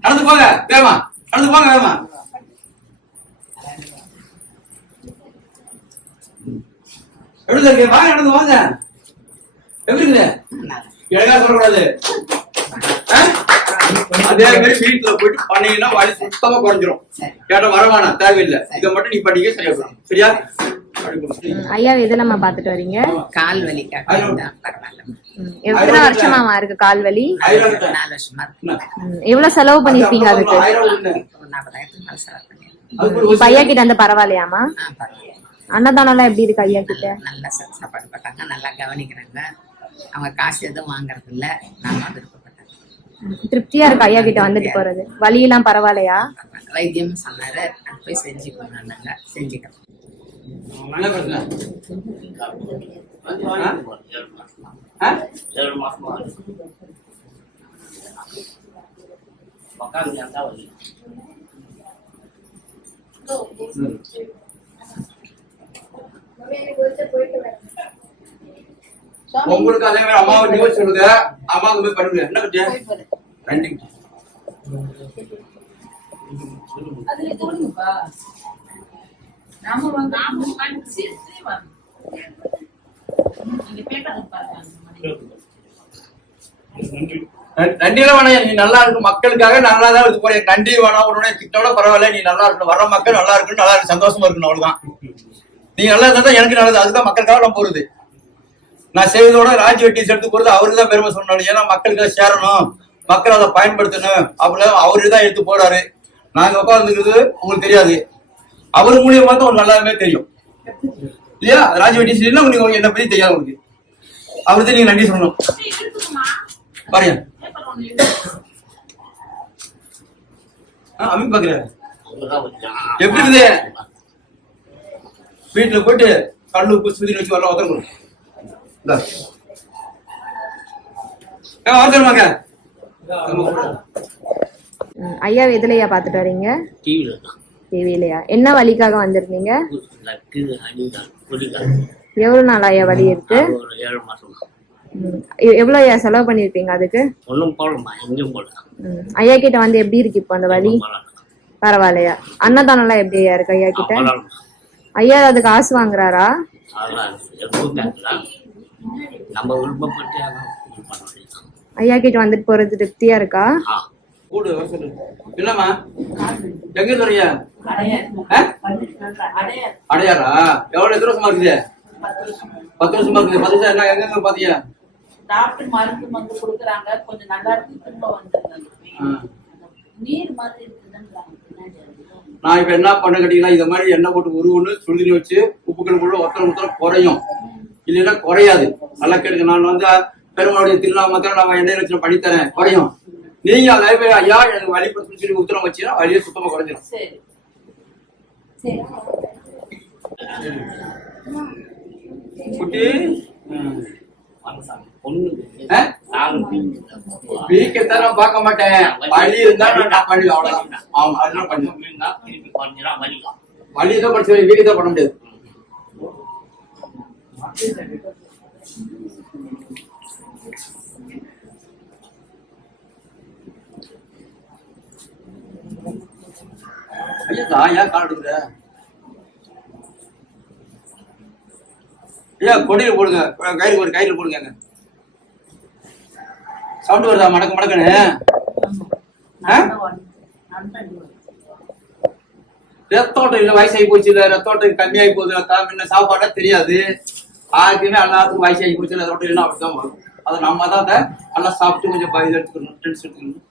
நடந்து போங்க வேகமா, நடந்து போங்க வேகமா. எப்படி இருக்கு? வாங்க நடந்து வாங்க. எப்படி இருக்குது? எனக்கா சொல்லக்கூடாது. அதே மாதிரி வீட்டுல போயிட்டு பண்ணீங்கன்னா வலி சுத்தமா குறைஞ்சிரும். கேட்ட வரவானா தேவையில்லை, இதை மட்டும் நீ பண்ணிக்க சரியா போயிடும். சரியா? ஐயா எதெல்லாம் பாத்துட்டு வரீங்க? கால் வலிக்காக பரவாயில்ல. எத்தனை வருஷமாமா இருக்கு கால் வலி? 4 வருஷமா இருக்கு. எவ்வளவு செலவு பண்ணிருப்பீங்க அதுக்கு? 40,000 செலவு பண்ணிருக்கேன். இப்ப ஐயா கிட்ட அந்த பரவாயில்லையாமா? அன்னதானம் எல்லாம் எப்படி இருக்கு ஐயா கிட்ட? நல்லா சாப்பாடு போட்டாங்க, நல்லா கவனிக்கிறாங்க. அவங்க காசு எதுவும் வாங்குறது இல்ல, நான் விருப்பப்பட்டேன். திருப்தியா இருக்கு ஐயா கிட்ட வந்துட்டு போறது. வலி எல்லாம் பரவாயில்லையா? வைத்தியம் சொன்னாரு, போய் செஞ்சுக்கோங்க, செஞ்சுக்கிறோம். என்ன பிரச்சனை? 7 மாசமா உட்காந்து தான் வலி. உங்களுக்கு அதே மாதிரி அம்மாவை டிவோர்ஸ் சொல்லுங்க, அம்மாவுக்கு போய் பண்ணுங்க. என்ன பத்தியா ரெண்டு நன்றியெல்லாம் வேணாம். நீ நல்லா இருக்கு, மக்களுக்காக நல்லா தான் இது போறேன். நன்றி வேணாம், உடனே திட்டோட பரவாயில்ல. நீ நல்லா இருக்கணும், வர்ற மக்கள் நல்லா இருக்கணும், நல்லா இருக்கு, சந்தோஷமா இருக்கணும், அவ்வளவுதான். நீ நல்லா இருந்தா தான் எனக்கு நல்லது. அதுதான் மக்களுக்காக நான் போறது. நான் செய்வதோட ராஜ் வெட்டி எடுத்து போறது அவருக்கு தான் பெருமை சொன்னாலும். ஏன்னா மக்களுக்காக சேரணும், மக்கள் அதை பயன்படுத்தணும் அப்படின்னு அவரு தான் எடுத்து போறாரு. நாங்க உட்கார்ந்துக்கிறது உங்களுக்கு தெரியாது, அவர் மூலியமா தான் உங்களுக்கு நல்லாவே தெரியும் இல்லையா? ராஜ் வெட்டி செய்யணும் உங்களுக்கு என்ன பத்தி தெரியாது. உங்களுக்கு அவருக்கு நீங்க நன்றி சொல்லணும். பாருங்க அமீன் பாக்குற எப்படி இருக்குது? வீட்டுல போயிட்டு கல்லு உப்பு சுத்தி வச்சு வரலாம். ஒருத்தர் ஐயா எதுலயா பாத்துட்டு வரீங்க? டிவிலயா? என்ன வலிக்காக வந்திருந்தீங்க? எவ்வளவு நாள் ஐயா வலி இருக்கு? 7 மாசம். எவ்வளவு ஐயா செலவு பண்ணிருப்பீங்க அதுக்கு? ஒன்னும் போடமா, எங்கேயும் போட. ஐயா கிட்ட வந்து எப்படி இருக்கு இப்போ அந்த வலி? பரவாயில்லையா? அன்னதானம் எல்லாம் எப்படி ஐயா இருக்கு ஐயா கிட்ட? ஐயா அதுக்கு காசு வாங்குறாரா? நம்ம விருப்பப்பட்டு ஐயா கிட்ட வந்துட்டு போறது திருப்தியா இருக்கா? இல்லம்மா எங்க இருக்கியா? அடையாரா? எவ்வளவு எத்தனை வருஷமா இருக்குது? 10 வருஷமா இருக்குது. 10 வருஷம் என்ன எங்க பாத்தீங்க? டாக்டர் மருந்து கொடுக்குறாங்க, கொஞ்சம் நல்லா இருக்கு, திரும்ப வந்துருந்தாங்க. நீர் மாதிரி இருக்குதுன்றாங்க. நான் இப்ப என்ன பண்ண கேட்டீங்கன்னா, இத மாதிரி எண்ணெய் போட்டு உருவுன்னு சுடுதண்ணி வச்சு உப்புக்கள் கூட ஒத்தனை குறையும், இல்லைன்னா குறையாது. நல்லா கேளுங்க. நான் வந்து பெருமாளுடைய திருநாமத்தில் நம்ம எண்ணெய் வச்சு பண்ணித்தரேன், குறையும். நீங்க அதே மாதிரி ஐயா எனக்கு வலி கொடுத்துன்னு சொல்லி உத்தரவு வச்சீங்கன்னா வலியை சுத்தமா குறைஞ்சிடும். சரி சரி குட்டி வாங்க சாமி. பொண்ணு ஆ? நானும் வீக்கத்தான் நான் பார்க்க மாட்டேன். வலி இருந்தா நான் பண்ணி அவ்வளவுதான். ஆமா அதெல்லாம் பண்ணுவேன். அப்படின்னா திருப்பி கொஞ்சம் வலிக்கலாம். வலி தான் பண்ண வீக்கத்தான் பண்ண முடியாது. ஐயா தான் ஏன் கால் எடுக்கிற? ஐயா கொடியில போடுங்க, கயிறு போடுங்க. சவுண்ட் வருதா மடக்கு மடக்குன்னு? ரத்தோட்டம் இல்ல, வயசாகி போச்சு இல்ல, ரத்தோட்டம் கம்மியாகி போகுது, முன்ன சாப்பாடா தெரியாது. ஆருக்குமே எல்லாத்துக்கும் வயசாகி போச்சு இல்ல, ரத்தோட்டம் இல்லைன்னா அப்படித்தான் வரும். அதை நம்ம தான் அதை நல்லா சாப்பிட்டு கொஞ்சம் இது எடுத்துக்கணும், டென்ஸ் எடுத்துக்கணும்.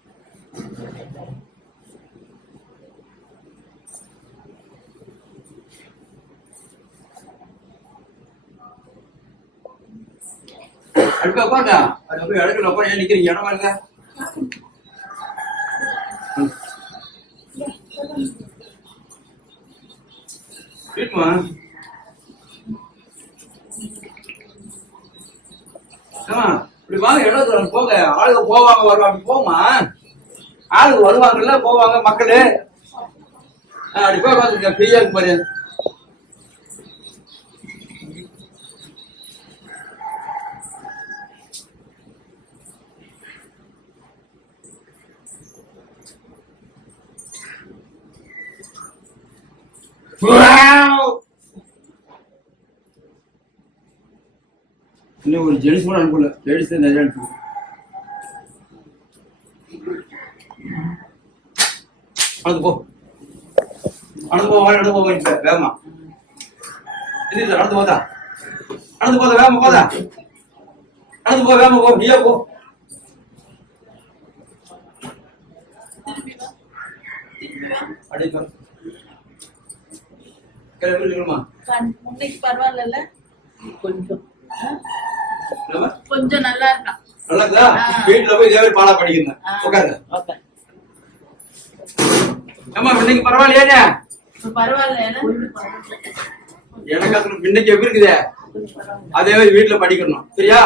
அடுப்பா உட்காருங்க. அதுக்கப்புறம் இடத்துல உட்காந்து ஏன் நிக்கிறீங்க? இடமா இல்ல வீட்டுமா இப்படி வாங்க, இடம் போங்க. ஆளுங்க போவாங்க வருவாங்க, அப்படி போமா. ஆளுங்க வருவாங்கல்ல, போவாங்க மக்களு. அப்படி போய் உட்காந்துருக்க, ஃப்ரீயா இருக்கு பாரு. இன்னும் ஒரு ஜென்ஸ் கூட அனுப்பல, லேடிஸ் தான் நிறைய அனுப்பு. நடந்து போ வேகமா. இது நடந்து போதா வேகமா போதா. நடந்து போ வேகமா போ, நீயா போ. அடிப்பா முன்னைக்கு பரவாயில்ல, கொஞ்சம் என்னம்மா? கொஞ்சம் நல்லா இருக்கான். நல்லா இருக்குதா? வீட்டுல போய் இதே மாதிரி பாலா படிக்கிறேன். உட்காருங்க. ஓகே ஏம்மா இன்னைக்கு பரவாயில்லையா? பரவாயில்ல. எனக்கு அது இன்னைக்கு எப்படி இருக்குதே அதே மாதிரி வீட்டுல படிக்கணும், சரியா?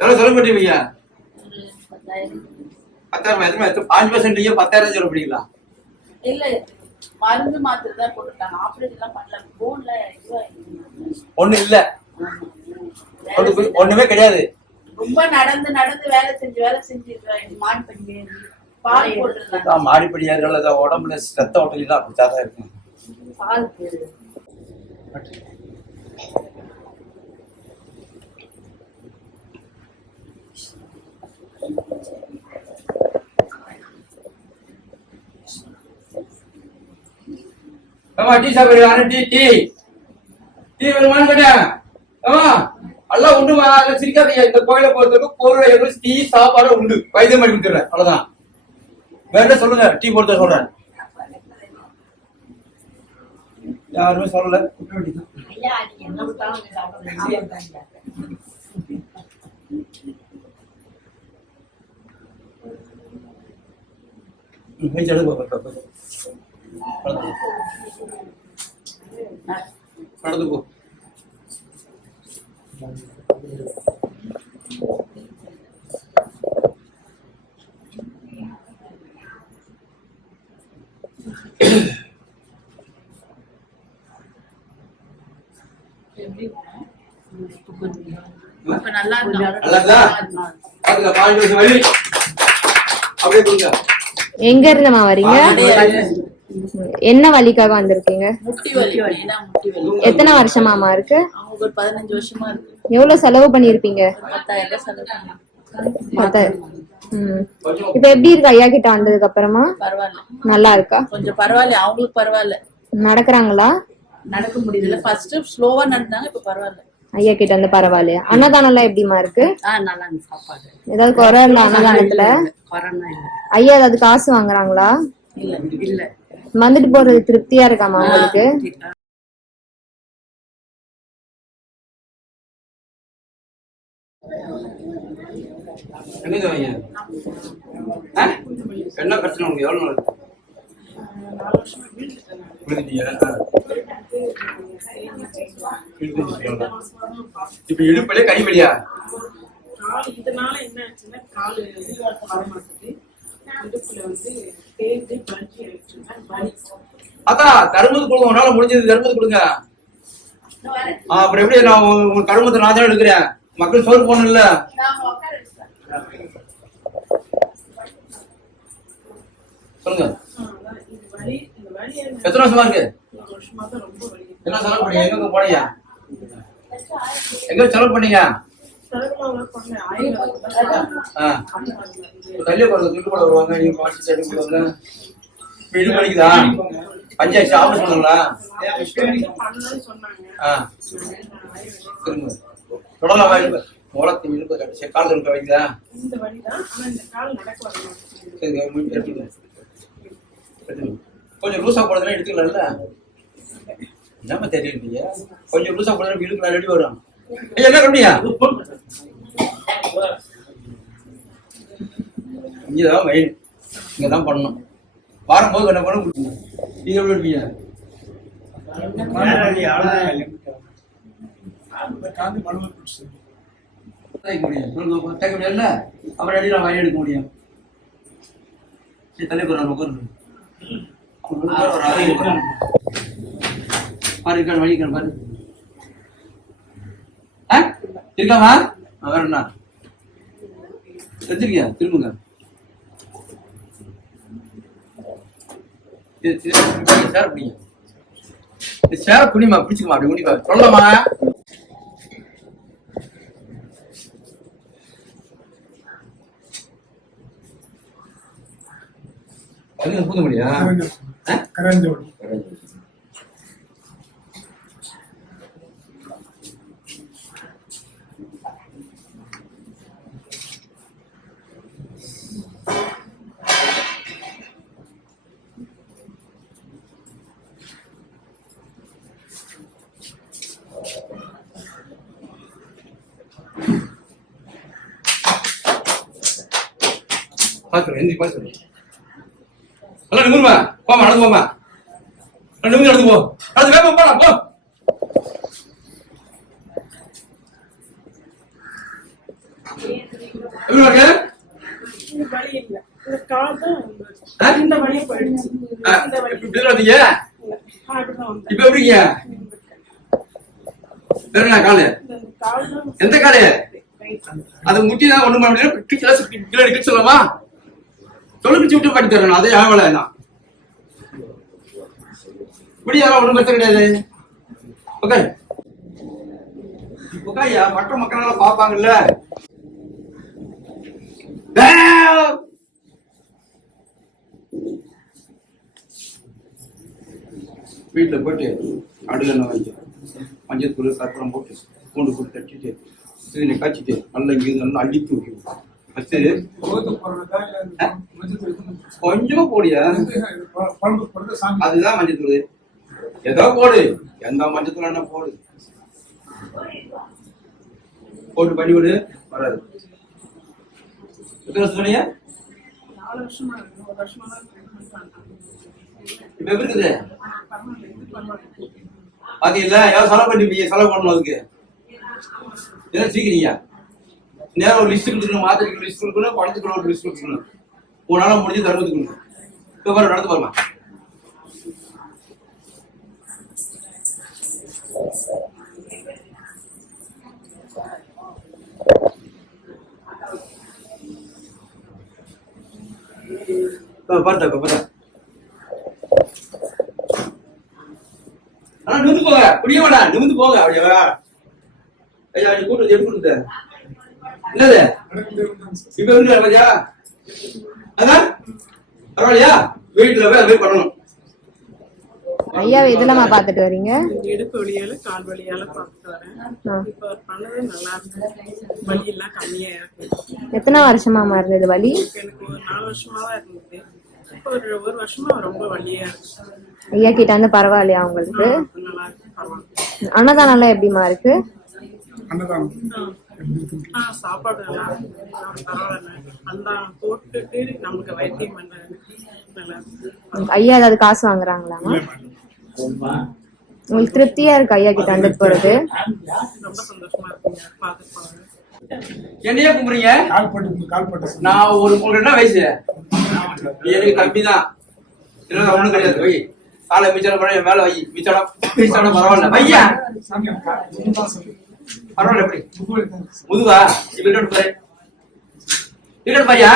சொல்ல மாட்டீங்க. 10,000 5% 10,000 சொல்ல முடியுங்களா? இல்ல மருந்து மாத்திரை தான் போட்டுட்டாங்க, ஆப்ரேஷன் எல்லாம் பண்ணல. போன்ல ஒண்ணு இல்ல, ஒண்ணுமே கிடையாது. ரொம்ப நடந்து நடந்து வேலை செஞ்சு மாடி பண்ணி பால் போட்டுருந்தாங்க. மாடிப்படியார்கள் உடம்புல ரத்த ஓட்டலாம் அப்படித்தான் இருக்கும். பால் டீ சாப்பிடுவாரு, டீ வருமானு கேட்டேன். எல்லாம் உண்டு, சிரிக்காதீங்க. இந்த கோயிலை பொறுத்தவரைக்கும் பொருள் டீ சாப்பாடு உண்டு, வைத்தியம் பண்ணி கொடுத்துறேன், அவ்வளவுதான். வேற சொல்லுங்க, டீ பொறுத்த சொல்றேன். யாருமே சொல்லல. நடந்து போ. இப்ப நல்லா இருக்கான். நல்லதா? அதுல 5 வருஷம் வலி அப்படியே கொடுங்க. எங்க இருந்துமா வரீங்க? என்ன வலிக்காக வந்திருக்கீங்க? முட்டி வலி. முட்டி வலி எத்தனை வருஷமாமா இருக்கு? அவங்க ஒரு 15 வருஷமா இருக்கு. எவ்வளவு செலவு பண்ணிருப்பீங்க? 10,000 செலவு பண்ணி. 10,000. இப்ப எப்படி இருக்கு ஐயா கிட்ட வந்ததுக்கு அப்புறமா? பரவாயில்ல, நல்லா இருக்கா? கொஞ்சம் பரவாயில்ல. அவங்களுக்கு பரவாயில்ல, நடக்கிறாங்களா? நடக்க முடியல. ஃபர்ஸ்ட் ஸ்லோவா நடந்தாங்க, இப்ப பரவாயில்ல. ஐயா கிட்ட வந்து பரவாயில்லையா? அன்னதானம் எல்லாம் எப்படிமா இருக்கு? நல்லா இருக்கு சாப்பாடு. ஏதாவது குறை இல்ல அன்னதானத்துல? கொரோனா இல்ல. ஐயா ஏதாவது காசு வாங்குறாங்களா? இல்ல இல்ல. வந்துட்டு போறது திருப்தியா இருக்காமா உங்களுக்கு? எங்க வைங்க? என்ன பிரச்சனை உங்களுக்கு? எவ்வளவு நாள் விழுந்துட்டீங்க? இப்ப இடுப்புல கை வலியா? இதனால என்ன ஆச்சுன்னா காலு வர மாட்டேங்குது, இடுப்புல வந்து தேய்ந்து பல்கி ஆயிடுச்சுன்னா வலி. அதான் கரும்புது கொடுங்க, உன்னால முடிஞ்சது கரும்புது கொடுங்க. அப்புறம் எப்படி நான் உங்க கரும்பத்தை நான் தான் எடுக்கிறேன், மக்கள் சோறு போடணும் இல்ல? சொல்லுங்க. எத்தனை வருஷமா இருக்கு? என்ன செலவு பண்ணீங்க? எங்க போனீங்க? எங்க செலவு பண்ணீங்க? தள்ளி போறது துட்டு கூட வருவாங்க, நீங்க பாட்டு சரி போடுவாங்க. இது பண்ணிக்குதா? பஞ்சாயத்து ஆபீஸ் பண்ணுங்களா? திரும்ப தொடரலாம் வாய்ப்பு முளத்து இழுப்பு கட்டி கால் இருக்க வைக்குதா? சரி எடுத்துங்க. கொஞ்சம் லூசா போடுறதுனா எடுத்துக்கலாம்ல? என்னமா தெரியல, கொஞ்சம் லூசா போடுறதுனா இழுக்கலாம், ரெடி வரும். என்ன கண்டியா இங்கதான் மெயின், இங்கதான் பண்ணணும். வரும்போது என்ன பண்ண கொடுக்கணும். நீங்க எப்படி இருப்பீங்க? முடியல அப்புறம் அடி நான் வழி எடுக்க முடியும். சரி தள்ளி போறாங்க உட்காந்து பாரு, வழிக்கான் பாரு. இருக்காமா? வேற என்ன வச்சிருக்கியா? திரும்புங்க. சேர பிடிங்க, சேர புடிமா, பிடிச்சுக்கமா, அப்படி முடிப்பா சொல்லலாமா? பூந்த முடியா? கரஞ்சோடி பாத்து எந்தி பாத்து எல்லாம் நிமிருமா, போமா நடந்து போமா, நிமிந்து நடந்து போ, நடந்து வேப்பா போடா போ. எப்படி இருக்கு? வலி இல்ல, இந்த கால் தான் இந்த வலியை போயிடுச்சு. இப்படி வந்தீங்க, இப்ப எப்படிங்க? வேற என்ன காலு? எந்த காலு? அது முட்டிதான் ஒண்ணு பண்ண முடியும். சொல்லலாமா? தொழிற்சி விட்டு பண்ணி தரணும், அதே ஆகல. இப்படியா? ஒண்ணும் பிரச்சனை கிடையாது. ஓகே ஓகேயா? மற்ற மக்கள் பாப்பாங்கல்ல. வீட்டுல போயிட்டு அடுல வாங்கி மஞ்சள் தூள் கற்பூரம் போட்டு பூண்டு போட்டு தட்டிட்டு சீனி காய்ச்சிட்டு நல்லா இங்கிருந்து நல்லா அடித்து வைக்கணும். கொஞ்சமா போடியா, அதுதான் மஞ்சள் தூள். ஏதோ போடு, எந்த மஞ்சள் தூள் என்ன போடு, போட்டு பண்ணி விடு. வராது. எத்தனை வருஷம் சொன்னீங்க? 4 வருஷமா இருக்கு. 1 வருஷமா தான் இப்ப எப்படி இருக்குது பாத்தீங்களா? ஏதாவது செலவு பண்ணிப்பீங்க, செலவு பண்ணணும். அதுக்கு என்ன சீக்கிரீங்க? நேரம் ஒரு லிஸ்ட் கொடுக்கணும், மாத்திரைக்கு லிஸ்ட் கொடுக்கணும், பணத்துக்கு ஒரு லிஸ்ட் கொடுக்கணும். உன்னால முடிஞ்சு தருவதுக்கு கொடுக்கணும். இப்ப பாரு நடந்து பாருமா. பார்த்தா பார்த்தா ஆனா நிமிந்து போக முடியமாடா, நிமிந்து போக. அப்படியா? ஐயா நீ கூட்டு எப்படி கொடுத்த? என்னது இப்ப இருக்கு பாத்தியா? அதான் பரவாயில்லையா? வீட்டுல போய் பண்ணணும். ஐயாவை எதுலமா பாத்துட்டு வரீங்க? இடுப்பு வலியால கால் வலியால பாத்துட்டு வரேன். இப்ப பண்ணது நல்லா இருக்கு, வலி எல்லாம் கம்மியா இருக்கு. எத்தனை வருஷமா இருந்தது வலி? எனக்கு ஒரு 4 வருஷமா தான் இருந்தது. இப்ப ஒரு வருஷமா ரொம்ப வலியா இருக்கு. ஐயா கிட்ட வந்து பரவாயில்லையா உங்களுக்கு? நல்லா இருக்கு, பரவாயில்ல. அன்னதானம் எல்லாம் எப்படிமா இருக்கு? அன்னதானம் சாப்பாடு எல்லாம் பரவாயில்ல, நல்லா போட்டுட்டு நமக்கு வைத்தியம் பண்றாங்க. நல்லா இருக்கு. ஐயா ஏதாவது காசு வாங்குறாங்களாமா? உங்களுக்கு திருப்தியா இருக்கு ஐயா கிட்ட வந்துட்டு போறது? ரொம்ப சந்தோஷமா இருக்குங்க, பாத்துட்டு போவாங்க. என்னையே கும்பிடுறீங்க? கால் போட்டு நான் உங்களுக்கு என்ன வயசு? எனக்கு தம்பி தான். ஒண்ணும் கிடையாது. வை காலை மிச்சம் பண்ண என் மேல வை. மிச்சம் பரவாயில்ல வையா, பரவாயில்ல. எப்படி முதுவா வீட்டோட பாரு, வீட்டோட பாரியா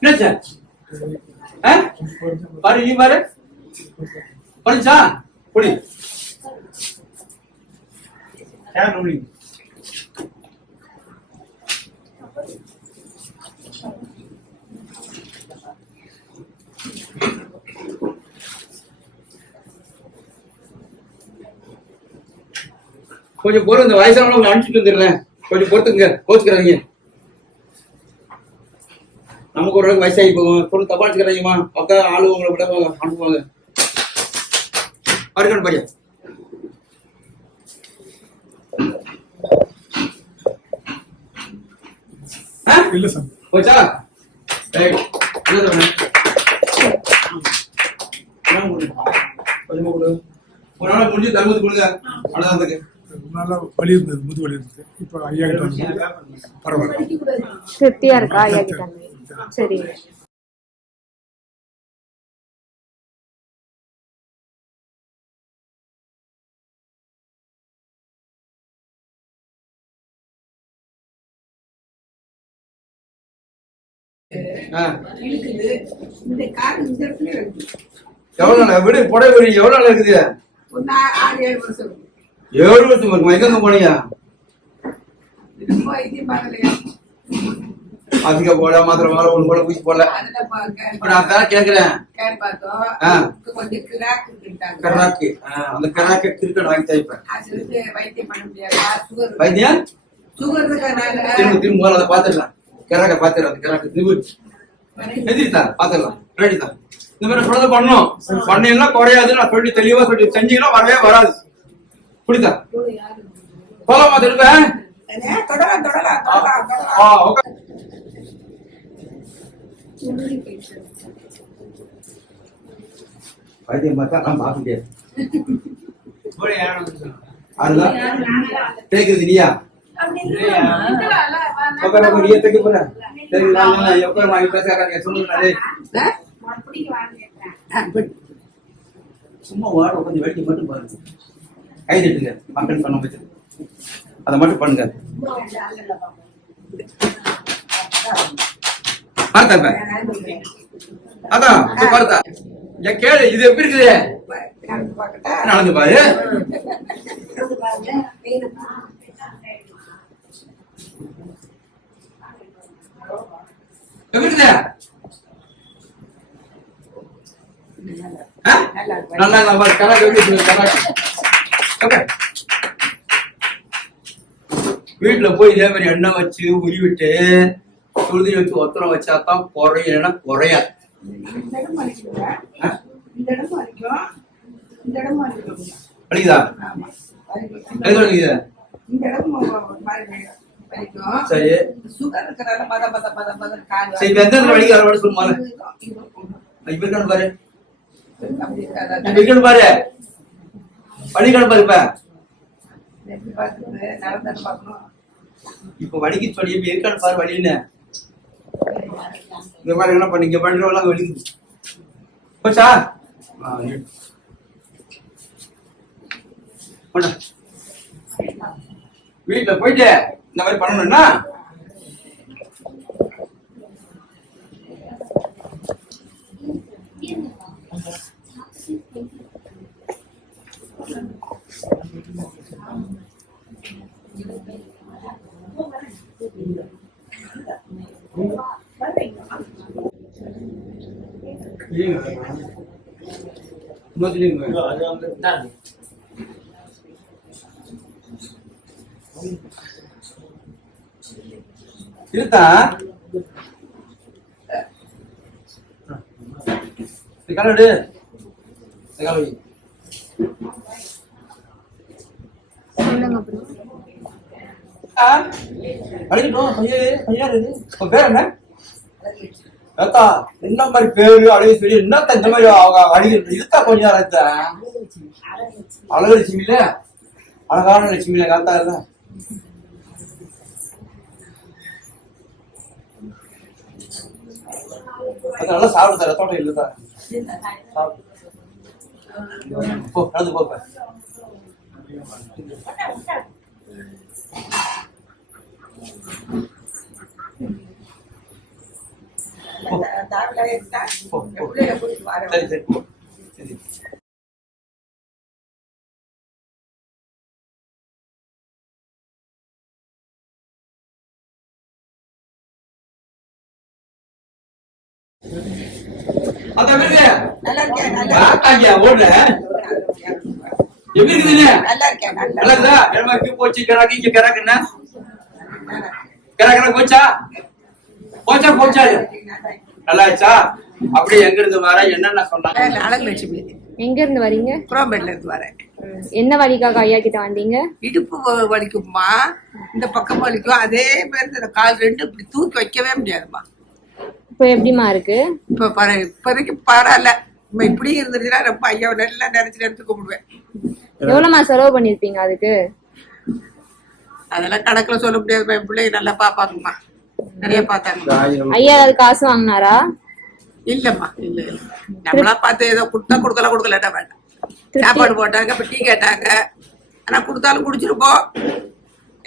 என்னாச்சு? பாரு நீ பாரு பண்ணிச்சா புடி கொஞ்சம் பொறு, இந்த வயசானவங்க அனுப்பிச்சுட்டு வந்துடுறேன். கொஞ்சம் பொறுத்துங்க, கோச்சுக்கிறாங்க. நமக்கு ஒரு வயசாகி போகும், பொண்ணு தப்பா வச்சுக்கிறாங்கம்மா. அக்கா ஆளு உங்களை விட அனுப்புவாங்க. அருகன் பையன் இல்ல சார் போச்சா? ஒரு நாள் முடிஞ்சு தருமத்து கொடுங்க. அவ்வளவுதான். நல்லா வலி இருந்தது, முது வலி இருந்தது. இப்போ ஐயா கிட்ட வந்து பரவாயில்ல. திருப்தியா இருக்கா ஐயா கிட்ட? சரி. எவ்வளவு நாள் விடு புடவை விடு, எவ்வளவு நாள் இருக்குது? 7 வருஷம் இருக்குமா? எங்க போனீங்க? அதுக்கு போல மாத்திர மாற ஒண்ணு போல ஊசி போல. நான் தான் கேக்குறேன். கராக்கு அந்த கராக்கு கிரிக்கெட் வாங்கி தைப்பேன். வைத்தியம் திரும்ப திரும்ப அதை பாத்துடலாம். கராக்க பாத்துடலாம். அந்த கராக்கு எதிர்த்தான் பாத்துடலாம். ரெடி தான். இந்த மாதிரி சொல்றதை பண்ணும். பண்ணீங்கன்னா குறையாது. நான் சொல்லி தெளிவா சொல்லி செஞ்சீங்கன்னா வரவே வராது. புரியுதா? போகமா திருப்பேன். வைத்தியம் பார்த்தா நான் பார்க்க முடியாது. அதுதான் கேக்குது. நீயா நீயே தைக்க போற? சரி, எப்ப வாங்கி பேசாக்க சொல்லுங்க. சும்மா வாட கொஞ்சம் வேடிக்கை மட்டும் பாருங்க. கை தட்டுங்க. மக்கள் பண்ண வச்சு அதை மட்டும் பண்ணுங்க. பார்த்தா அதான் பார்த்தா கேளு. இது எப்படி இருக்குது? நடந்து பாரு. எப்படி இருக்குது? நல்லா வீட்டுல போய் இதே மாதிரி எண்ணெய் வச்சு உரி விட்டு சுருதி வச்சு ஒத்தரம் வச்சாதான் குறையா குறையாது. வலிக்குதா? எது வலிக்குது? சரி சரி, எந்த வலிக்கு அதை சொல்லுமா? இப்ப இருக்கானு பாரு, இப்ப இருக்கானு பாரு, வலிக்கானு பாரு. இப்ப வலிக்கு சொல்லி இப்ப இருக்கானு பாரு வலின்னு. இந்த மாதிரி என்ன பண்ணீங்க? பண்றவெல்லாம் வலிக்குது. போச்சா? வீட்டுல போயிட்டு இந்த மாதிரி பண்ணணும்னா இருத்தா காலடு சொல்லுங்க ப்ரோ. அடிக்கட்டும் ஐயா உன் பேர் என்ன? ஏத்தா என்ன மாதிரி பேரு அழகு சொல்லி என்னத்த இந்த மாதிரி அடிக்கிறது இதுக்கா கொஞ்சம் நேரம் அழகு லட்சுமியில அழகான லட்சுமியில காத்தா இல்ல அது நல்லா சாப்பிடுதா ரத்தோட்டம் இல்லதா போ நடந்து போப்ப சரி சரி சரி அப்படி எங்க இருந்து வர என்னென்ன சொன்னாங்க? அழகுலட்சுமி எங்க இருந்து வரீங்க? குரோம்பேட்ல இருந்து வரேன். என்ன வலிக்காக ஐயா கிட்ட வந்தீங்க? இடுப்பு வலிக்கும்மா, இந்த பக்கம் வலிக்கும். அதே மாதிரி இந்த கால் ரெண்டு இப்படி தூக்கி வைக்கவே முடியாதுமா. இப்ப எப்படிமா இருக்கு? இப்போதைக்கு பரவாயில்ல. இப்படி இருந்துச்சுன்னா ரொம்ப ஐயாவை நல்லா நினைச்சு எடுத்து கும்பிடுவேன். எவ்வளவுமா செலவு பண்ணிருப்பீங்க அதுக்கு? அதெல்லாம் கணக்குல சொல்ல முடியாது. என் பிள்ளைங்க நல்லா பாப்பாங்கம்மா, நிறைய பார்த்தாங்க. ஐயா அது காசு வாங்கினாரா? இல்லம்மா, இல்ல இல்ல. நம்மளா பார்த்து ஏதோ கொடுத்தா கொடுக்கலட்டா வேண்டாம். சாப்பாடு போட்டாங்க, இப்ப டீ கேட்டாங்க. ஆனா கொடுத்தாலும் குடிச்சிருப்போம்.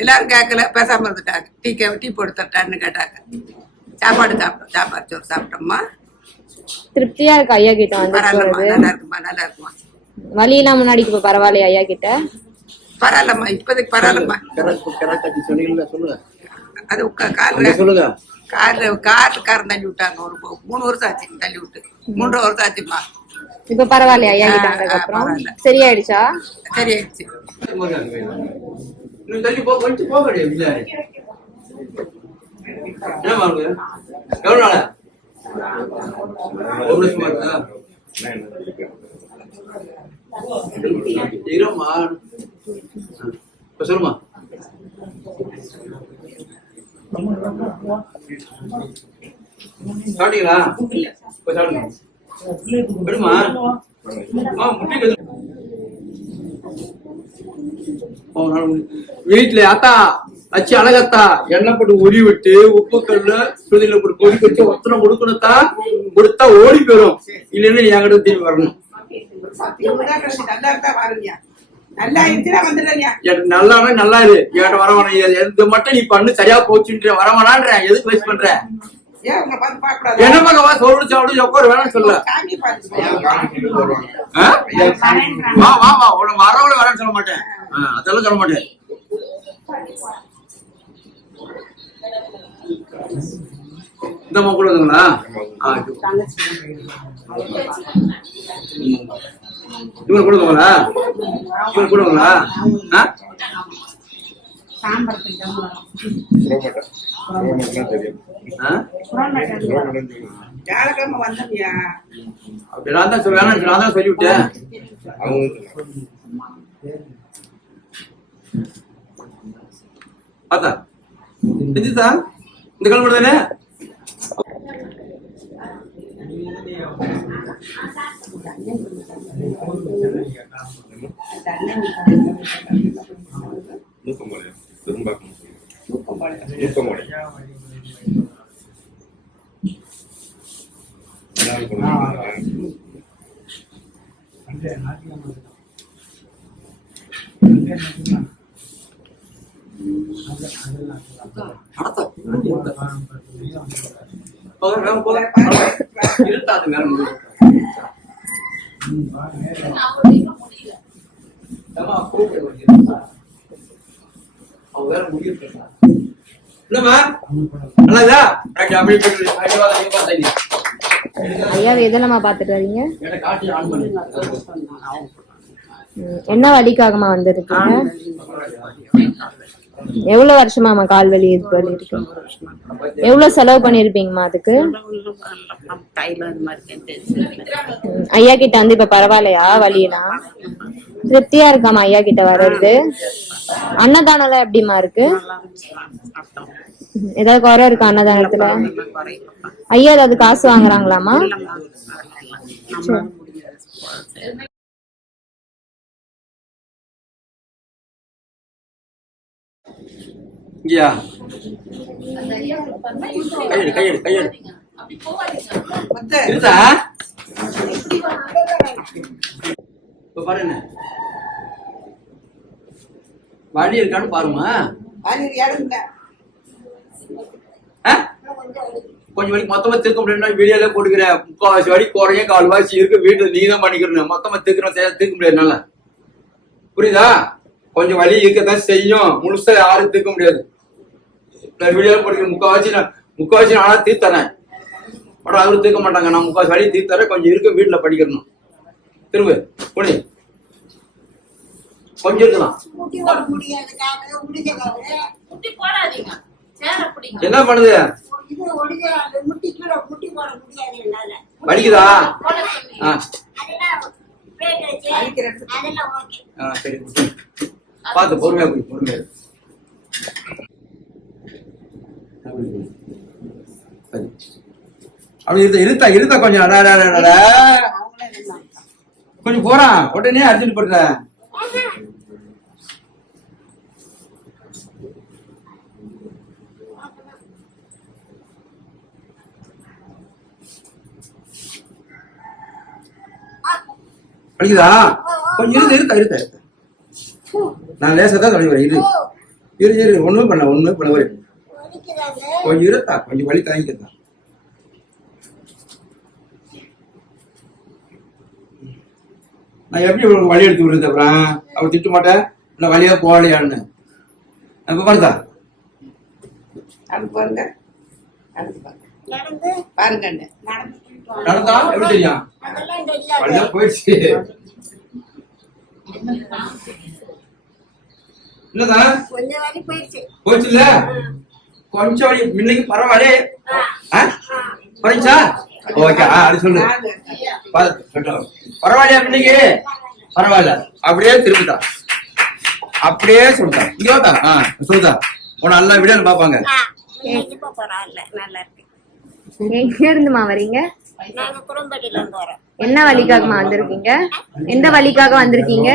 எல்லாரும் கேட்கல, பேசாம இருந்துட்டாங்க. டீ போட்டு தட்டான்னு கேட்டாங்க. சாப்பாடு சோறு சாப்பிட்டோம்மா. திருப்தியா இருக்கு ஐயா கிட்ட வந்து? நல்லா இருக்குமா, நல்லா இருக்குமா. வலி எல்லாம் முன்னாடி இப்ப பரவாயில்லையா ஐயா கிட்ட? பரவாயில்லம்மா, இப்போதைக்கு பரவாயில்லம்மா. அது கார்ல தள்ளி விட்டாங்க. ஒரு 3 வருஷம் ஆச்சு தள்ளி விட்டு. 3 வருஷம் ஆச்சுமா. இப்ப பரவாயில்லையா ஐயா கிட்ட வந்ததுக்கு அப்புறம்? சரியாயிடுச்சா? சரியாயிடுச்சு. எவ்வளவு நாளா? 1 வருஷமா இருக்கா? இருமா இப்ப சொல்லுமா. சாப்பிட்டீங்களா? இப்ப சாப்பிடுங்க. விடுமா வீட்டுல அத்தா அச்சு அழகத்தா எண்ணெய் போட்டு உரி விட்டு உப்பு கல்ல சுதில போட்டு கொதி வச்சு ஒத்தனை கொடுக்கணும்தா. கொடுத்தா ஓடி போயிடும். இல்லைன்னு நீ என்கிட்ட திரும்பி வரணும். நல்லா நல்லா இரு. என்கிட்ட வரவன எது மட்டும் நீ பண்ணு சரியா போச்சுன்ற வரவனான்ற. எதுக்கு வேஸ்ட் பண்ற? என்ன பக்கவா சொல்லிச்சு அப்படி உட்காரு வேணாம்னு சொல்ல. வா வா வா உனக்கு வரவள வரேன்னு சொல்ல மாட்டேன். அதெல்லாம் சொல்ல மாட்டேன். இந்த அம்மா கூட வந்துங்களா? இவங்க கொடுங்களா? இவங்க கொடுங்களா? அப்படி நான் தான் சொல்ல வேணாம். நான் தான் சொல்லிவிட்டேன். பார்த்தா செஞ்சுதா இந்த கிளம்பு தானே? இருட்டாது மேல ஐயா எதெல்லாம் பாத்துட்டு வரீங்க? என்ன வலிக்காகமா வந்திருக்கீங்க? எவ்வளவு வருஷமாமா கால் வலி இது வலி இருக்கு? எவ்வளவு செலவு பண்ணிருப்பீங்கம்மா அதுக்கு? ஐயா கிட்ட வந்து இப்ப பரவாயில்லையா வலியெல்லாம்? திருப்தியா இருக்காமா ஐயா கிட்ட வர்றது? அன்னதானம் எப்படிமா இருக்கு? ஏதாவது குறை இருக்கா அன்னதானத்துல? ஐயா ஏதாவது காசு வாங்குறாங்களாமா? இங்கயா கையெடு இருக்கா? இப்ப பாருங்க வலி இருக்கான்னு பாருமா. கொஞ்சம் வலி மொத்தமா திருக்க முடியாது, வீடியோல போட்டுக்கிறேன். 3/4 வலி குறைய 1/4 இருக்கு, வீட்டுல நீ தான் பண்ணிக்கிறேன். மொத்தமா திருக்க முடியாது, நல்லா புரியுதா? கொஞ்சம் வலி இருக்கதான் செய்யும், முழுசா யாரும் திருக்க முடியாது. வீடியோல போட்டுக்கிறேன். 3/4 நானா தீர்த்தரேன், படம் அவரு தீர்க்க மாட்டாங்க. நான் 3/4 வலி தீர்த்தரேன். கொஞ்சம் இருக்கு, வீட்டுல படிக்கணும். திரும்ப புடி கொஞ்சம் இருக்கலாம். என்ன பண்ணுது? வலிக்குதா? சரி பார்த்து பொறுமையா போய் பொறுமையா. அப்படி இருத்த கொஞ்சம் கொஞ்சம் போறான். உடனே அர்ஜென்ட் பண்ற. வலிக்குதா? கொஞ்சம் இருத்த நான் லேசா தான் தொடங்கி வரேன். இரு ஒண்ணுமே பண்ண வரேன். கொஞ்சம் இருத்தா, கொஞ்சம் வலி தாங்கிக்கத்தான். நான் எப்படி உங்களுக்கு வழி எடுத்து விடுறது? அப்புறம் அவ திட்ட மாட்டேன், நான் வழியா போகலையான்னு. இப்ப பாருதா நடந்தா எப்படி தெரியும்? வழியா போயிடுச்சு. என்னதான் போயிடுச்சு இல்ல? கொஞ்சம் வழி முன்னைக்கு பரவாயில்ல. குறைஞ்சா? ஓகே, அப்படி சொல்லு. பரவாயில்லையா முன்னைக்கு? பரவாயில்ல. அப்படியே திரும்பிட்டா, அப்படியே சொல்லிட்டா. இங்க வாத்தா சொல்லுதா, உன நல்லா வீடியோ பாப்பாங்க. எங்க இருந்துமா வரீங்க? என்ன வலிக்காகமா வந்திருக்கீங்க? எந்த வலிக்காக வந்திருக்கீங்க?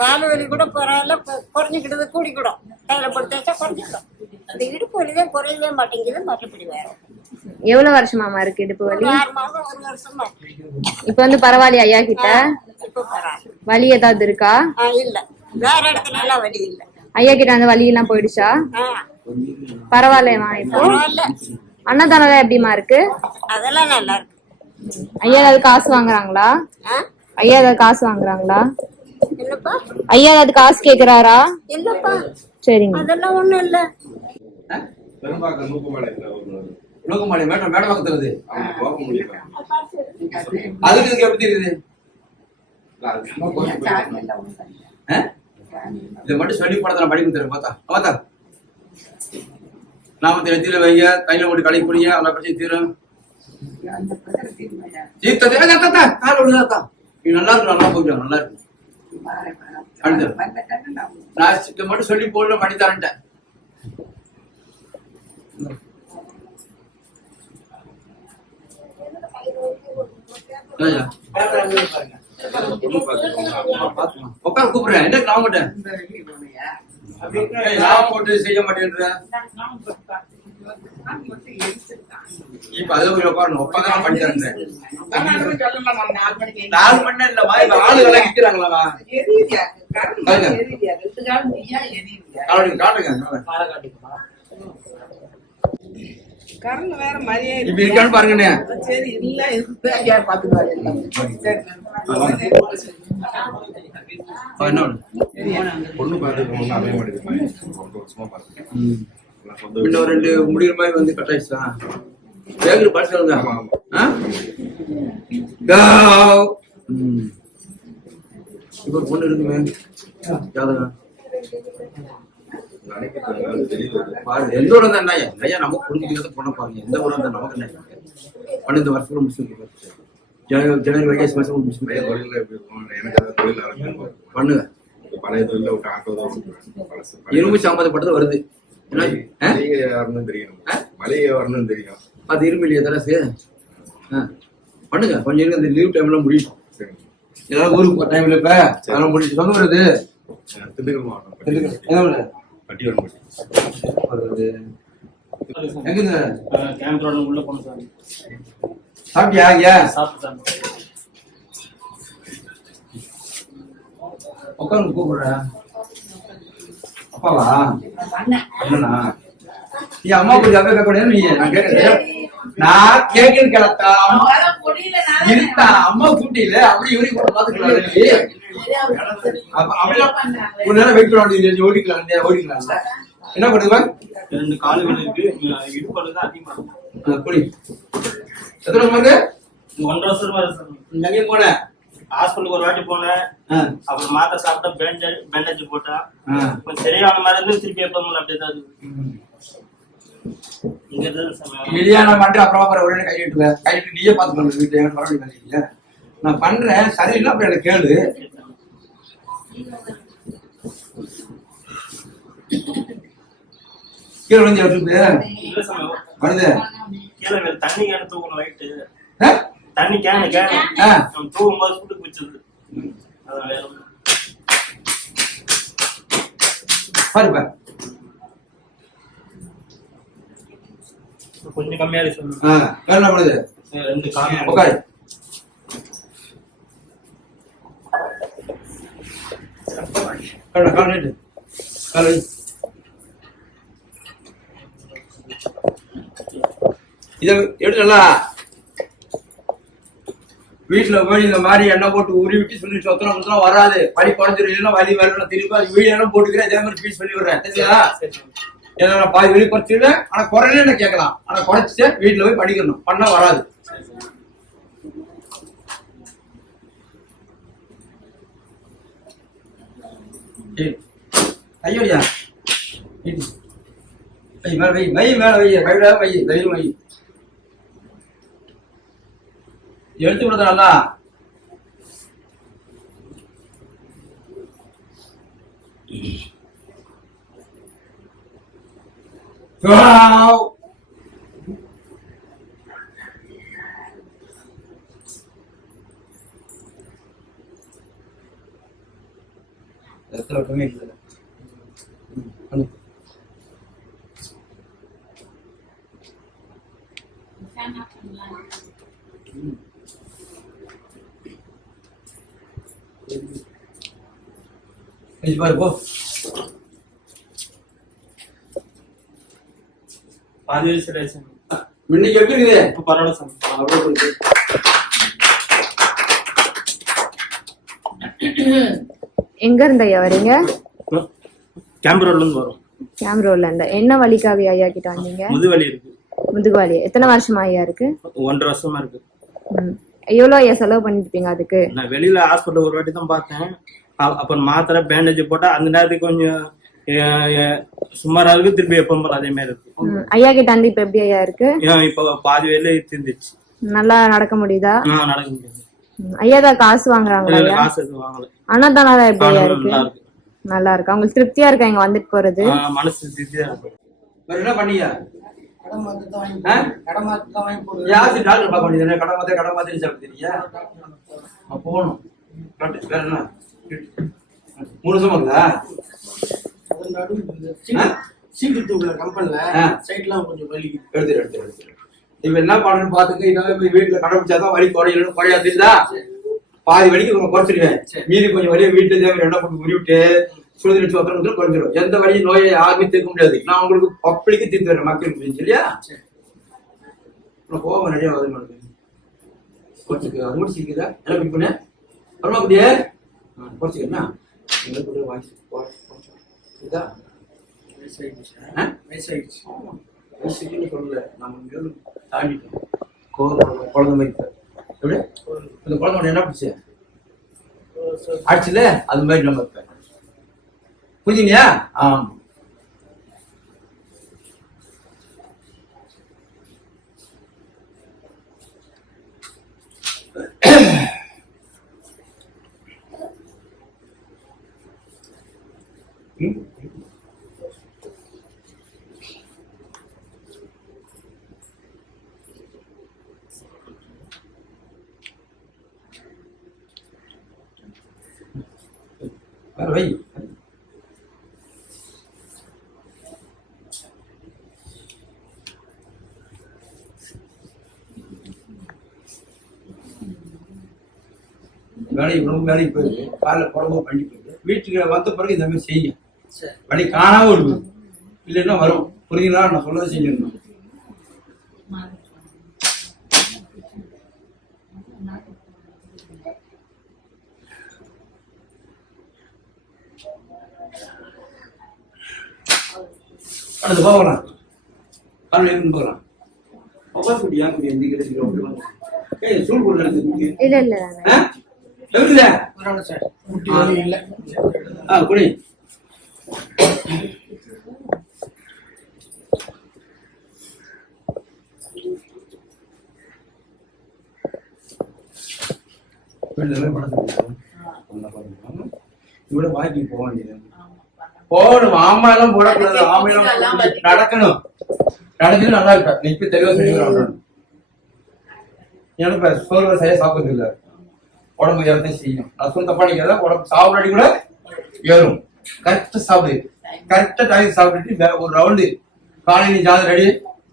கால வலி கூட பரவாயில்ல, குறைஞ்சிக்கிட்டது கூடிக்கிடும். கையில போட்டு தேய்ச்சா குறைஞ்சிக்கிடும். இந்த இடுப்பு வலிதான் குறையவே மாட்டேங்குது. மற்றபடி வேற எவ்வளவு வருஷமாமா இருக்கு இடுப்பு வலி? 6 மாதம் 1 வருஷமா. இப்ப வந்து பரவாயில்லையா ஐயா கிட்ட? இப்ப பரவாயில்ல. வலி ஏதாவது இருக்கா? இல்ல, வேற இடத்துல எல்லாம் வலி இல்ல. ஐயா கிட்ட அந்த வலி எல்லாம் போயிடுச்சா? பரவாயில்லையம்மா இப்போ? அன்னதானம் எப்படிமா இருக்கு? அதெல்லாம் நல்லா இருக்கு. ஐயா ஏதாவது காசு வாங்குறாங்களா? ஐயா ஏதாவது காசு வாங்குறாங்களா? இல்லப்பா. ஐயா ஏதாவது காசு கேக்குறாரா? இல்லப்பா. சரிங்க. அதெல்லாம் ஒண்ணும் இல்ல. மேடம் பக்கத்துலது அதுக்கு எப்படி தெரியுது? இதை மட்டும் சொல்லி படத்தை படிக்க தரேன். பார்த்தா நாமத்தை நெத்தியில வைங்க, கையில போட்டு கடைக்கு போடுங்க, அதை பற்றி தீரும். கால் ஒழுதாத்தா நீ நல்லா இருக்கு, நல்லா போயிடும், நல்லா இருக்கு. நான் இதை மட்டும் சொல்லி போட்டு பண்ணி தரேன்ட்டேன். உட்காந்து கூப்பிடுறேன். என்ன நான் மாட்டேன், நான் போட்டு செய்ய மாட்டேன்ற. இப்ப அது உட்காரணும், உட்காந்து பண்ணி தரேன். 4 மணி நேரம் இல்லவா? இப்ப ஆளுகளை நிக்கிறாங்களா? இப்ப இருக்கான்னு பாருங்கண்ணே. இன்னும் 2 முடிகிற மாதிரி வந்து கட்டாயிடுச்சா? வேகர் பாட்டு சொல்லுங்க. இப்ப ஒரு பொண்ணு இருக்குமே ஜாதகம், பாருங்க எந்த ஊரம் தான் ஐயா நமக்கு புரிஞ்சுக்கிறத பொண்ணை பாருங்க எந்த ஊரம் தான் நமக்கு என்ன 12 வருஷத்துல முடிச்சு ஜனவரி வைகாசி மாசம் முடிச்சு பண்ணுங்க. பழைய தொழில ஒரு ஆட்டோ தான் இரும்பு சம்பந்தப்பட்டது வருது. தெரியும் மளிகை வரணும்னு தெரியும். அது இரும்பு இல்லையா தராசு? பண்ணுங்க கொஞ்சம் இருங்க. இந்த லீவ் டைம்ல முடியும். ஏதாவது ஊருக்கு போற டைம்ல இப்ப அதெல்லாம் முடிச்சு சொந்த வருது. திண்டுக்கல் மாவட்டம் பட்டிவரம்பட்டி எங்க கேம்ப் ரோடு உள்ள போனோம் சார். சாப்பிட்டியா? ஐயா சாப்பிட்டு சார். உட்காந்து கூப்பிடுற அப்பாவா? அண்ணனா? நீ அம்மா கொஞ்சம் அப்பா கேட்க நீ நான் கேட்கறேன். நான் கேட்கன்னு கிளத்தா இருக்கா அம்மா கூட்டியில அப்படி இவரி கூட பாத்துக்கலாம். அப்படிலாம் ஒரு நேரம் வெயிட் பண்ண வேண்டியது. ஓடிக்கலாம் என்ன பண்ணுவா? 2 காலுகள் இருக்கு. இடுப்பது தான் அதிகமா இருக்கு. புடி எத்தனை மார்க்கு? 1.5 வருஷமா இருக்கு சார். எங்கே போன? ஹாஸ்பிட்டலுக்கு ஒரு வாட்டி போனேன். அப்புறம் மாத்திரை சாப்பிட்டா பேண்டேஜ் போட்டா கொஞ்சம் சரியான மாதிரி இருந்து திருப்பி எப்ப அப்படியே தான் இல்லையா நான் பண்றேன். அப்புறமா ஒரு கையிட்டு நீயே பாத்துக்கணும். வீட்டு மறுபடியும் நான் பண்றேன் சரியில்லை அப்புறம் எனக்கு கேளு. கீழே வந்து வருது கீழே தண்ணி கேன தூக்கணும். வயிட்டு தண்ணி கேன தூக்கும்போது சுட்டு பிடிச்சது. பாருப்பா கொஞ்சம் கம்மியா இருக்கு. என்ன பண்ணுது? 2 கால் உட்காரு. கால் நீட்டு கால் இதை எடுத்துடல. வீட்டுல போய் இந்த மாதிரி எண்ணெய் போட்டு உரி விட்டு சொல்லி சொத்தனம் வராது. வலி குறைஞ்சிரும். இல்லைன்னா வலி வரணும். திருப்பி அது வீடியோ போட்டுக்கிறேன். இதே மாதிரி பீஸ் பண்ணி விடுறேன். சரிங்களா? ஏன்னா நான் பாதி வெளியே குறைச்சிடுவேன். ஆனா குறையில கேட்கலாம். ஆனா குறைச்சிட்டு வீட்டுல போய் படிக்கணும். பண்ணா வராது. ஐயோயா மேல வை வை மேல வை கைவிட வை தைரியம் வை. எடுத்து கொடுத்தா பாரு போ. பாதி வயசுல இன்னைக்கு எப்படி இருக்குது? இப்ப பரவாயில்ல சார். எங்க இருந்து ஐயா வரீங்க? கேம்ப் ரோட்ல இருந்து வரோம். கேம்ப் ரோட்ல இருந்து. என்ன வலிக்காக ஐயா கிட்ட வந்தீங்க? முதுவலி இருக்கு. முதுகுவலி எத்தனை வருஷமா ஐயா இருக்கு? 1.5 வருஷமா இருக்கு. எவ்வளவு ஐயா செலவு பண்ணிருப்பீங்க அதுக்கு? நான் வெளியில ஹாஸ்பிட்டல் ஒரு வாட்டி தான் பார்த்தேன். அப்புறம் மாத்திரை பேண்டேஜ் போட்டா அந்த நேரத்துக்கு கொஞ்சம் சுமாரா இருக்கு. திருப்பி எப்ப போல அதே மாதிரி இருக்கு. ஐயா கிட்ட வந்து இப்ப எப்படி ஐயா இருக்கு? இப்ப பாதி வேலை தீர்ந்துச்சு. நல்லா நடக்க முடியுதா? நடக்க முடியாது. ஐயா தான் காசு வாங்குறாங்களா? காசு எதுவும் வாங்கல. அன்னதானம் எப்படி ஐயா இருக்கு? நல்லா இருக்கு. அவங்களுக்கு திருப்தியா இருக்கா இங்க வந்துட்டு போறது? மனசு திருப்தியா இருக்கு. வேற என்ன பண்ணீங்க? கடை மாத்தி தான் வாங்கி போடுறது. யாரு டாக்டர் பார்க்க வேண்டியது? கடை மாத்தி சாப்பிடுறீங்க. போகணும். வேற என்ன 3 வருஷமா இருக்குதா? சீட்டு தூக்குற கம்பெனில சைட்லாம் கொஞ்சம் வலி. எடுத்து இப்ப என்ன பண்ணணும்னு பாத்துக்க. இதாவது வீட்டுல கடைபிடிச்சாதான் வலி குறையணும். குறையாதுதா பாதி வலிக்கு கொஞ்சம் குறைச்சிடுவேன். மீதி கொஞ்சம் வலியை வீட்டுல தேவை என்ன பண்ணி உரிவிட்டு சுடுதி வச்சு ஒருத்தர் குறைஞ்சிடும். எந்த வழியும் நோயை யாருமே தீர்க்க முடியாது. நான் உங்களுக்கு பப்ளிக்கு தீர்த்து வரேன் மக்களுக்கு. சரியா? கோபம் நிறைய வருது. குறைச்சிக்க முடிச்சிருக்குதா? எல்லாம் பிக் பண்ண அப்புறமா அப்படியே குறைச்சிக்கா வயசுன்னு சொல்லல. நம்ம தாண்டிட்டோம். குழந்தை மாதிரி எப்படி இந்த குழந்தை என்ன பிடிச்ச ஆச்சுல அது மாதிரி நம்ம புரிஞ்சுங்கயா? ஆமா. வை. வேலைக்கு போயிருக்கு, காலைல குழம்பு பண்ணி போயிருக்கு, வீட்டுக்கு வந்த பிறகு இந்த மாதிரி செய்யும். வழி காணாம இருக்கும், இல்லைன்னா வரும். புரியுங்களா? நான் சொல்லதை செஞ்சிடணும். அது போகலாம், காலையில் இருந்து போகலாம். குட்டி ஏன் குட்டி எந்திக்கிறேன். சூடு போடல இல்ல இல்ல குடி. இவ்வளவு வாக்கி போக வேண்டியது. போகணும், ஆமா எல்லாம் போடக்கூடாது. ஆமையெல்லாம் நடக்கணும். நடந்து நல்லா இருக்கா? நீ இப்ப தெளிவா செஞ்சு எனக்கு சோறு சரியா சாப்பிடுறது இல்லை. உடம்பு ஏறத்தையும் செய்யும். நான் சொல்ல தப்பா நினைக்கிறதா? உடம்பு சாப்பிடாடி கூட ஏறும். கரெக்டா சாப்பிடு, கரெக்டா டைம் சாப்பிட்டுட்டு ஒரு ரவுண்டு காலையில ஜாதி ரெடி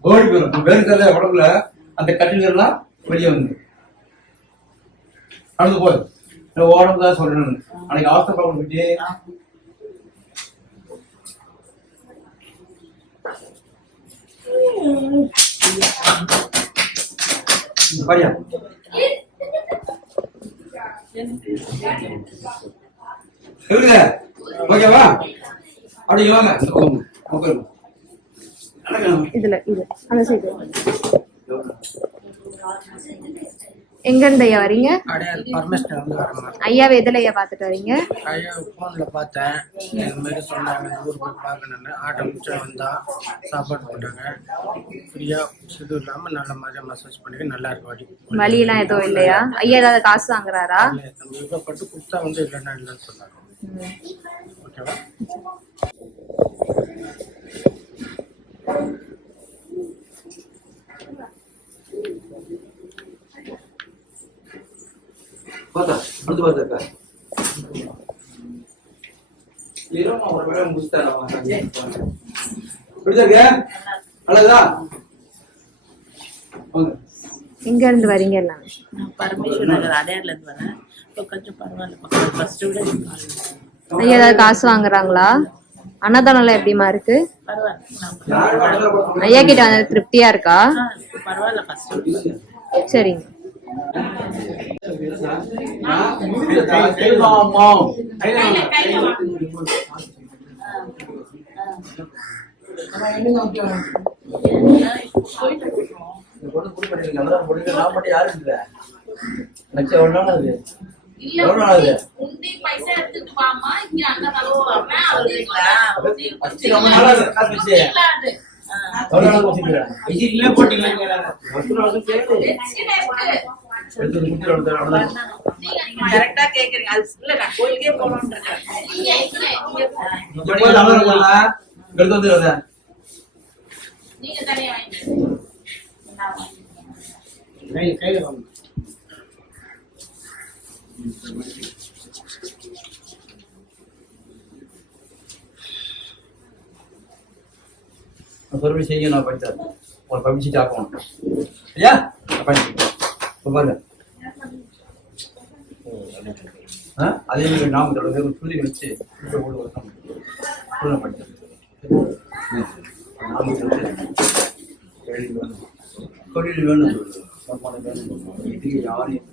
ஓடி போயிடும். வெறுக்கிறத உடம்புல அந்த கட்டிலாம் வெளியே வந்து நடந்து போகுது. உடம்பு தான் சொல்றேன். அன்னைக்கு அவசர ப்ராப்ளம் போயிட்டு பாரியா ஓகேவா? அப்படி வாங்க. இதுல இது அந்த சைடு. எங்க இருந்து ஐயா வரீங்க? ஐயாவை எதுல ஐயா பாத்துட்டு வரீங்க? ஐயா போன்ல பார்த்தேன், இது மாதிரி சொன்னாங்க ஊர் போய் பார்க்கணுன்னு. ஆட்டோ முடிச்சு வந்தா சாப்பாடு போட்டாங்க, ஃப்ரீயா இது இல்லாம நல்ல மாதிரி மசாஜ் பண்ணி நல்லா இருக்கு. வலி எல்லாம் எதுவும் இல்லையா? ஐயா ஏதாவது காசு வாங்குறாரா? பட்டு கொடுத்தா வந்து இல்லைன்னா இல்லைன்னு சொன்னாங்க. ஓகேவா? பார்த்தா அடுத்து பார்த்துருக்கா ஒரு வேலை முடிச்சுட்டேன். நல்லதா? எங்க இருந்து வரீங்க எல்லாம்? பரமேஸ்வர் நகர் அடையார்ல இருந்து வரேன். இப்போ கொஞ்சம் பரவாயில்ல, ஃபர்ஸ்ட் விட ஐயா ஏதாவது காசு வாங்குறாங்களா? அன்னதானம் எப்படிமா இருக்கு? ஐயா கிட்ட வந்து திருப்தியா இருக்கா? பரவாயில்ல, ஃபர்ஸ்ட் சரிங்க. கரெக்டா கேக்குறீங்க. அது இல்ல, நான் கோயிலுக்கே போகணும்னு நீங்க தனியா வாங்கி மறுபடியும் செய்ய நான் படித்தேன். ஒரு பப்ளிசிட்டி ஆக்கணும் ஐயா. பாருங்க, அதே மாதிரி நாம சொல்லி வச்சு படித்தேன். தொழில் வேணும், இதுக்கு யாரையும்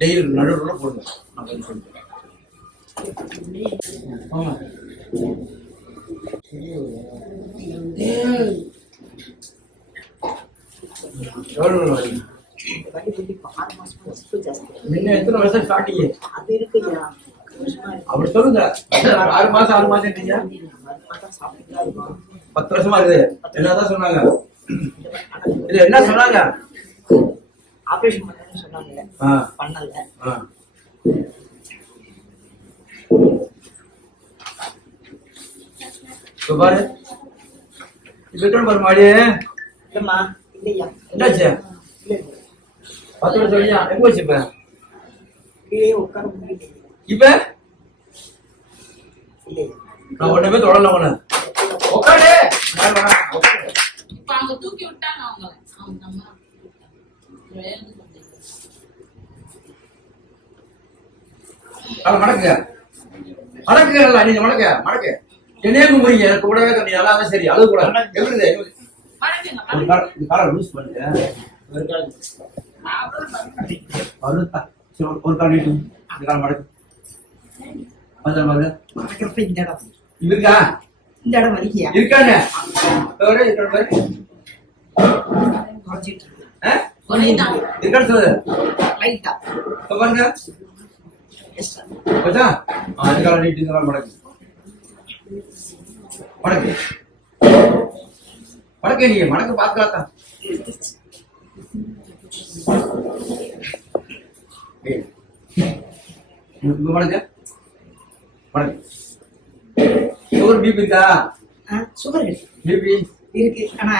டெய்லி நடுவில் போடுங்க. நான் சொல்லிட்டேன். முன்ன எத்தனை வருஷம் ஸ்டார்டிங்? அது இருக்குயா, அப்படி சொல்லுங்க. 6 மாசம் நீங்க 10 வருஷமா இருக்குது. என்னதான் சொன்னாங்க? இது என்ன சொன்னாங்க? ஆபரேஷன் பண்ணணும்னு சொன்னாங்க, பண்ணல. பாரு இப்ப பாரு மாடி. இல்லம்மா, இல்லையா, என்னாச்சு? 10 வருஷம் சொல்லியா? எங்க வச்சு இப்ப கீழே உட்கார முடியல. இப்ப நான் ஒண்ணுமே தொடல. உட்காரு. இப்ப அவங்க தூக்கி விட்டாங்க அவங்கள. அவங்க அம்மா மடக்குங்க மடக்குங்க. நீங்க மடக்கு என்னையே கும்பிடுங்க. எனக்கு கூடவே நீ நல்லா சரி அழுது கூட எப்படி காலை லூஸ் பண்ணுங்க. ஒரு கால் நீட்டும். இந்த கால் மடக்கு. இருக்கா? இந்த இடம் வலிக்கியா? இருக்காங்க. இருக்கான்னு சொல்லுது. பாருங்க. இந்த கால நீட்டு. இந்த கால் மடக்கு. மடக்கு நீங்க மடக்கு பாத்துக்கலாம். சுகர் பிபி இருக்கா? சுகர் பிபி இருக்கு, ஆனா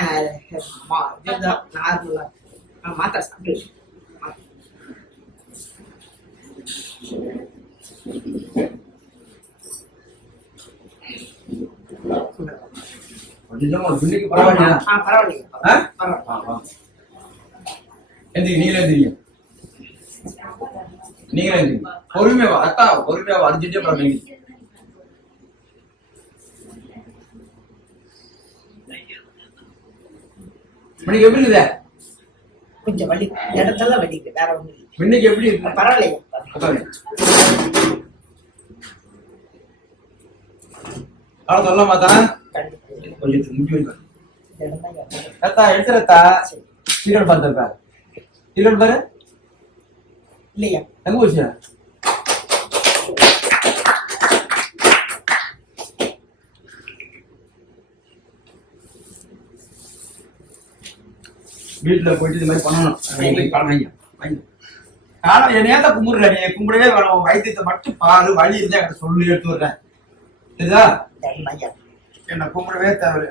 நார்மலா மாத்திரை சாப்பிட்டு. பரவாயில்லையா? பரவாயில்லையா. நீங்களே தெரியும். பொறுமையாவா அத்தா, பொறுமையாவா அடிச்சுட்டே பரவாயில்ல. மணிக்கு எப்படி இருக்குதா? கொஞ்சம் வலி, இடத்தெல்லாம் வலிக்கு, வேற ஒண்ணு. இன்னைக்கு எப்படி இருக்கு? பரவாயில்லையா? காலம் சொல்ல மாத்தா. கொஞ்சம் முக்கியம் எடுத்துறத்தா. சீரல் பார்த்துருக்கா? சீரல் பாரு. இல்லையா? எங்க போச்சு? வீட்டுல போயிட்டு இந்த மாதிரி பண்ணணும். காலம் என்னையாத்த கும்பிடுற. நீ கும்பிடவே வேணும். வைத்தியத்தை மட்டும் பாரு. வழி இருந்தா என்கிட்ட சொல்லி எடுத்து வர்றேன். சரிதா? என்ன கும்பிடவே தேவை.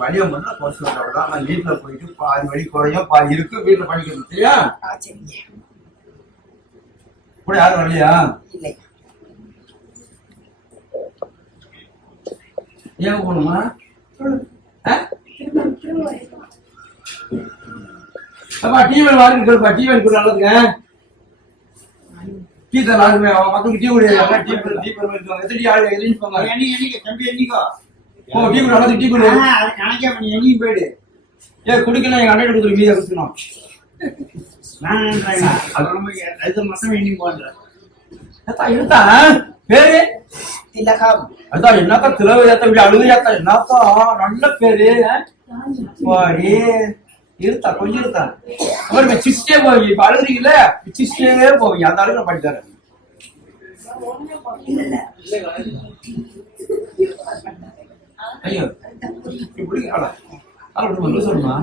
வழியை மட்டும் குறைச்சு விட்டா நான் வீட்டுல போயிட்டு பாதி வழி குறையும் பாதி இருக்கு. வீட்டுல பண்ணிக்கணும். சரியா? கூட யாரும் வரலையா? ஏன் போகணுமா? டிவியில் வாருங்க. டிவி நல்லதுங்க. டீ தான் ஆளுமே மக்களுக்கு டீ குடிக்கிறாங்க. டீ இருக்காங்க. எத்தனை ஆளு எழுதிப்பாங்க. டீ குடி நல்லது. டீ குடி எங்கேயும் போயிடு. ஏன் குடிக்கலாம். எங்க அண்ணன் கொடுத்துரு. மீதியா குடிக்கணும். இருந்தா பேரு அதான் என்னத்தா திலவு ஏத்த இப்படி அழுது ஏத்தா என்னத்தா நல்ல பேரு. இருத்தா கொஞ்சம் இருத்தா. சிஸ்டே போவீங்க. இப்ப அழுதுறீங்கல்ல, சிஸ்டே போவீங்க. அந்த அளவுக்கு நான் பண்ணி தரேன். ஐயோ இப்படி சொல்லுமா?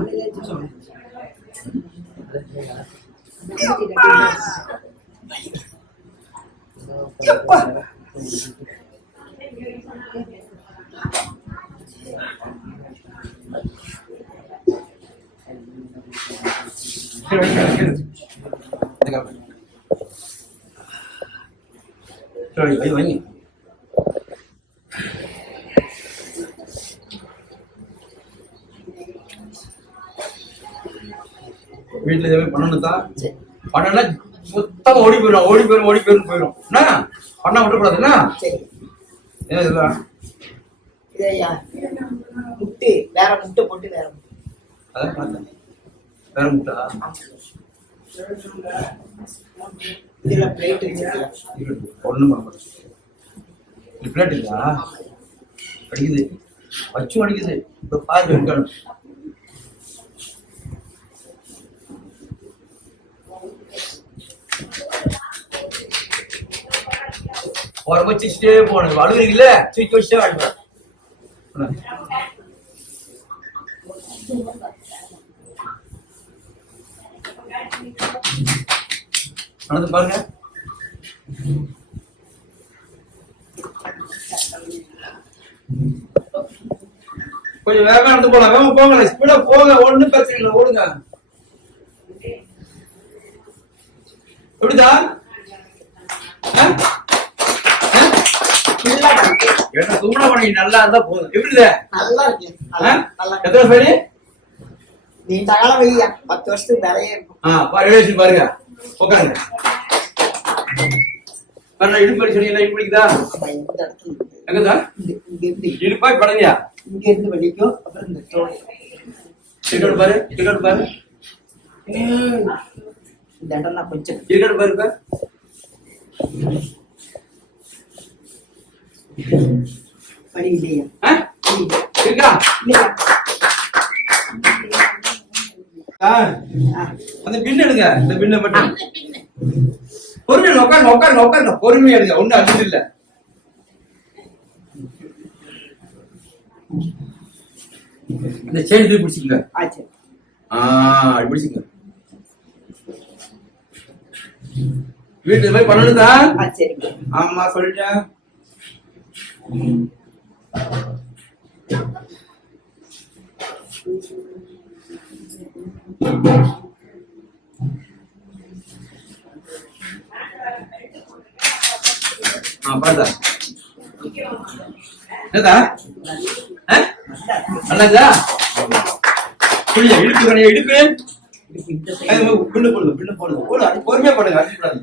வைங்க. வீட்டுல எதுவுமே பண்ணணும்தா. பண்ணனா மொத்தமா ஓடி போயிடும். என்ன பண்ணா விட்டுக்கூடாது. என்ன இதெல்லாம் முட்டை வேற முட்டை போட்டு வேற முட்டை. அதான் பார்த்தேன். வேற முட்டா? இதுல பிளேட் ஒண்ணும் பண்ண மாட்டேன். பிளேட் இருக்கா? அடிக்குது. வச்சு அடிக்குது. இப்ப பாரு வைக்கணும். உரம்ப சிரிச்சுட்டே போகணும். அழுகுறீங்கல்ல தூக்கி வச்சுட்டே அழுங்க. நடந்து பாருங்க. கொஞ்சம் வேகமா நடந்து போலாம். வேகமா போங்க, ஸ்பீடா போங்க, ஒண்ணும் பிரச்சனை இல்லை, ஓடுங்க. எப்படிதா என்ன தும்ன பண்ணி நல்லா இருந்தா போதும். எப்படிதா நல்லா இருக்கு. எத்தனை பேரு? நீண்ட காலம் வெளியா 10 வருஷத்துக்கு நிறைய இருக்கும். பாருங்க உட்காருங்க. இடுப்பு சொன்னீங்க இப்படிக்குதா? எங்கதான் இடுப்பா பழனியா? இங்க இருந்து வலிக்கும். அப்புறம் இந்த தோல் இருக்கட்டும் பாரு, இருக்கட்டும் பாரு, இந்த இடம்லாம் கொஞ்சம் இருக்கட்டும் பாரு. வலி இல்லையா? இருக்கா? அந்த பின் எடுங்க. இந்த பின்ன மட்டும் பொறுமையா உட்காருங்க, உட்காருங்க, உட்காருங்க, பொறுமையா எடுங்க. ஒண்ணும் அழுது இல்ல. இந்த செயின் தூக்கி பிடிச்சிக்கங்க. அப்படி பிடிச்சிக்கங்க. வீட்டுல போய் பண்ணணுதா? சரிங்க. ஆமா சொல்லிட்டேன். பாருதா என்னதா நல்லதா? புரியா? இடுப்பு கணையா? இடுப்பு பின்னு போடுங்க, பின்னு போடுங்க. போடு, அது பொறுமையா போடுங்க, அடிக்கூடாது.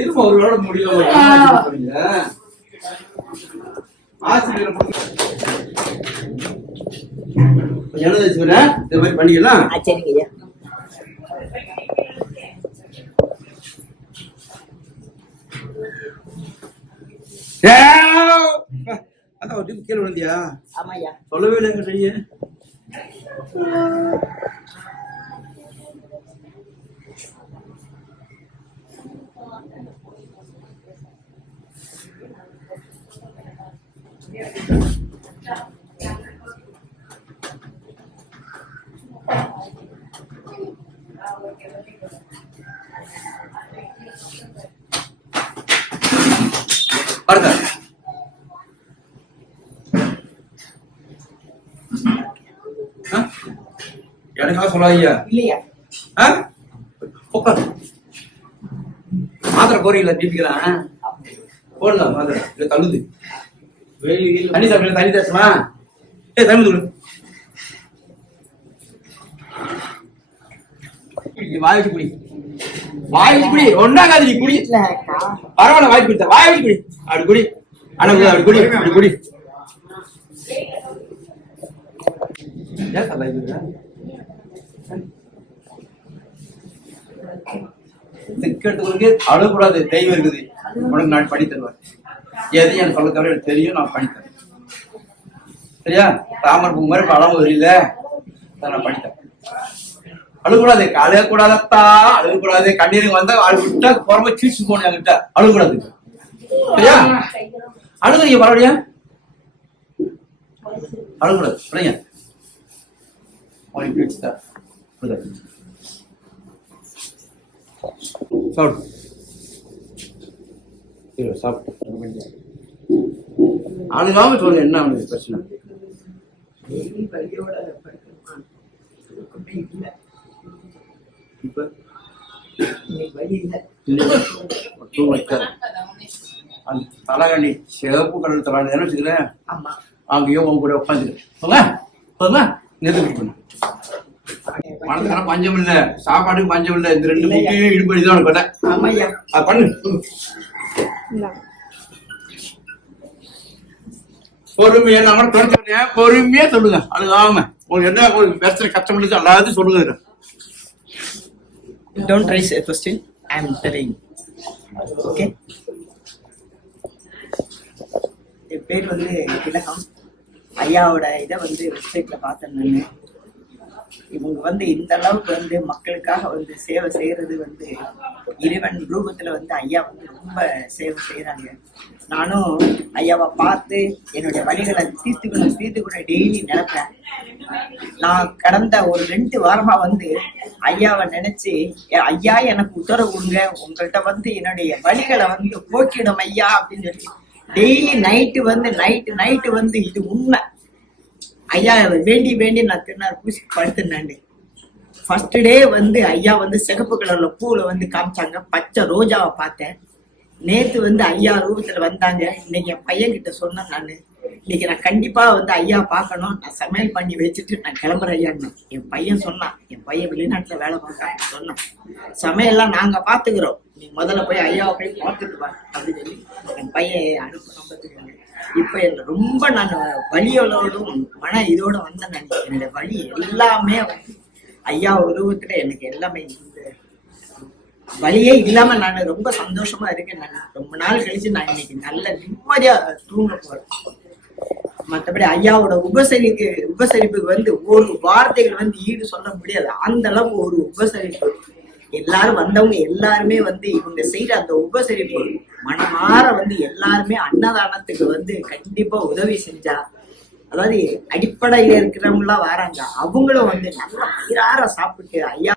இருப்ப ஒரு வேலை முடியல. ஆசிரியர் எழுத வச்சுக்கிறேன். இந்த மாதிரி பண்ணிக்கலாம். சரிங்கய்யா. அதான் ஒரு கேள்வி வந்தியா? ஆமாய்யா. சொல்லவே இல்லைங்க செய்ய. அடுத்த எனக்காக சொல்லாதீங்க. இல்லையா? மாத்திரை போறீங்களா? பிபிக்கலாம் போடுங்க. மாத்திரை இல்ல தள்ளுது. தண்ணி சாப்பிட தண்ணி தரமா? தண்ணி தூள் வாய் வச்சு குடி. வாய் வச்சு குடி. ஒன்னாகாது நீ குடி. பரவாயில்ல வாய் குடித்த. வாய் வச்சு குடி. அப்படி குடி. ஆனா அப்படி குடி. அப்படி குடி. அழக்கூடாது. தெய்வம் இருக்குது. உனக்கு நான் பண்ணி தருவேன். எதையும் எனக்கு சொல்ல தவிர எனக்கு தெரியும். நான் பண்ணி தரேன். சரியா? தாமரை பூ மாதிரி பழம் இல்ல, நான் பண்ணி தரேன். அழுகக்கூடாது. அழுகக்கூடாதத்தா, அழுகக்கூடாது. கண்ணீருக்கு வந்தா அழுகிட்டா புறம்ப சீச்சு போன என்கிட்ட. அழுகக்கூடாது. சரியா? அழுகுறீங்க பரவாயில்லையா? அழுகக்கூடாது. சொல்லுங்க. அழுகாம சொல்லுங்க. என்ன அவனுக்கு பிரச்சனை? தலகாணி சிவப்பு கலர் தலாணி வச்சுக்கிறேன். அங்கேயோ உங்க கூட உட்காந்துக்கிறேன். பணத்துக்கான பஞ்சம் இல்ல, சாப்பாட்டுக்கு பஞ்சம் இல்ல. இந்த ரெண்டு முக்கியம் இடுபடிதான் பண்ணு. பொறுமையா நம்ம பொறுமையா சொல்லுங்க. அழுகாம உங்களுக்கு என்ன உங்களுக்கு பிரச்சனை கஷ்டம் இருக்கு எல்லாத்தையும் சொல்லுங்க. Don't raise a question. I am telling. Okay. என் பேர் வந்து திலகம். ஐயாவோட இதை வந்து வெப்சைட்ல பார்த்தேன். இவங்க வந்து இந்த அளவுக்கு வந்து மக்களுக்காக வந்து சேவை செய்யறது வந்து இறைவன் ரூபத்துல வந்து ஐயா வந்து ரொம்ப சேவை செய்யறாங்க. நானும் ஐயாவை பார்த்து என்னுடைய வழிகளை தீர்த்துக்கணும் டெய்லி நினைப்பேன். நான் கடந்த ஒரு 2 வாரமா வந்து ஐயாவை நினைச்சு, ஐயா எனக்கு உத்தரவு கொடுங்க, உங்கள்கிட்ட வந்து என்னுடைய வழிகளை வந்து போக்கிடும் ஐயா அப்படின்னு சொல்லி டெய்லி நைட்டு வந்து இது உண்மை. ஐயா வேண்டி நான் திருநாள் பூசி படுத்துனேன். ஃபர்ஸ்ட் டே வந்து ஐயா வந்து சிகப்பு கலர்ல பூல வந்து காமிச்சாங்க, பச்சை ரோஜாவை பார்த்தேன். நேத்து வந்து ஐயா ரூபத்துல வந்தாங்க. இன்னைக்கு என் பையன் கிட்ட சொன்னேன், நான் இன்னைக்கு நான் கண்டிப்பா வந்து ஐயா பார்க்கணும், நான் சமையல் பண்ணி வச்சுட்டு நான் கிளம்புறேன் ஐயான்னு. என் பையன் சொன்னான், என் பையன் வெளிநாட்டுல வேலை பார்க்க சொன்னான், சமையல்லாம் நாங்க பாத்துக்கிறோம், நீ முதல்ல போய் ஐயாவை போய் பார்த்துட்டு வா அப்படின்னு சொல்லி என் பையன் அனுப்பணும். இப்ப ரொம்ப நான் வலியோடும் மன இதோட வந்தேன். நான் என்னோட வலி எல்லாமே வந்து ஐயா உருவத்துல எனக்கு எல்லாமே வலியே இல்லாம நான் ரொம்ப சந்தோஷமா இருக்கேன். நான் ரொம்ப நாள் கழிச்சு நான் இன்னைக்கு நல்ல நிம்மதியா தூங்க போறேன். மற்றபடி ஐயாவோட உபசரிப்புக்கு வந்து ஒரு வார்த்தைகள் வந்து ஈடு சொல்ல முடியாது. அந்த அளவுக்கு ஒரு உபசரிப்பு. எல்லாரும் வந்தவங்க எல்லாருமே வந்து இவங்க செய்யற அந்த உபசரிப்பு மனமாற வந்து எல்லாருமே அன்னதானத்துக்கு வந்து கண்டிப்பா உதவி செஞ்சா, அதாவது அடிப்படையில இருக்கிறவங்க எல்லாம் வராங்க, அவங்களும் வந்து நல்லா வயிறார சாப்பிட்டு ஐயா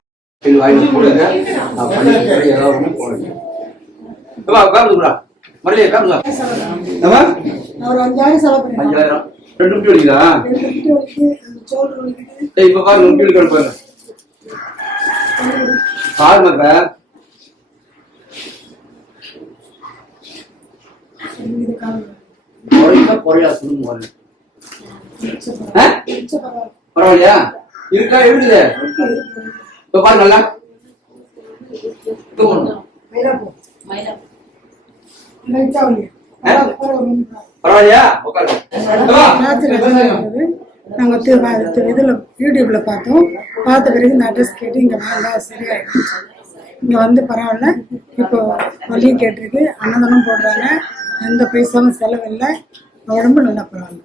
பரவாயில்லையா இருக்கா? இருக்குது இப்ப பாருங்க நல்லா பரவாயில்லையா? நாங்க இதுல யூடியூப்ல பார்த்த பிறகு இந்த அட்ரஸ் கேட்டு இங்க வாங்க, சரியாயிடுச்சு. இங்க வந்து பரவாயில்ல, இப்போ வழியும் கேட்டிருக்கு, அன்னதானம் போடுறாங்க, எந்த பைசாவும் செலவில்லை, உடம்பு நல்லா பரவாயில்ல.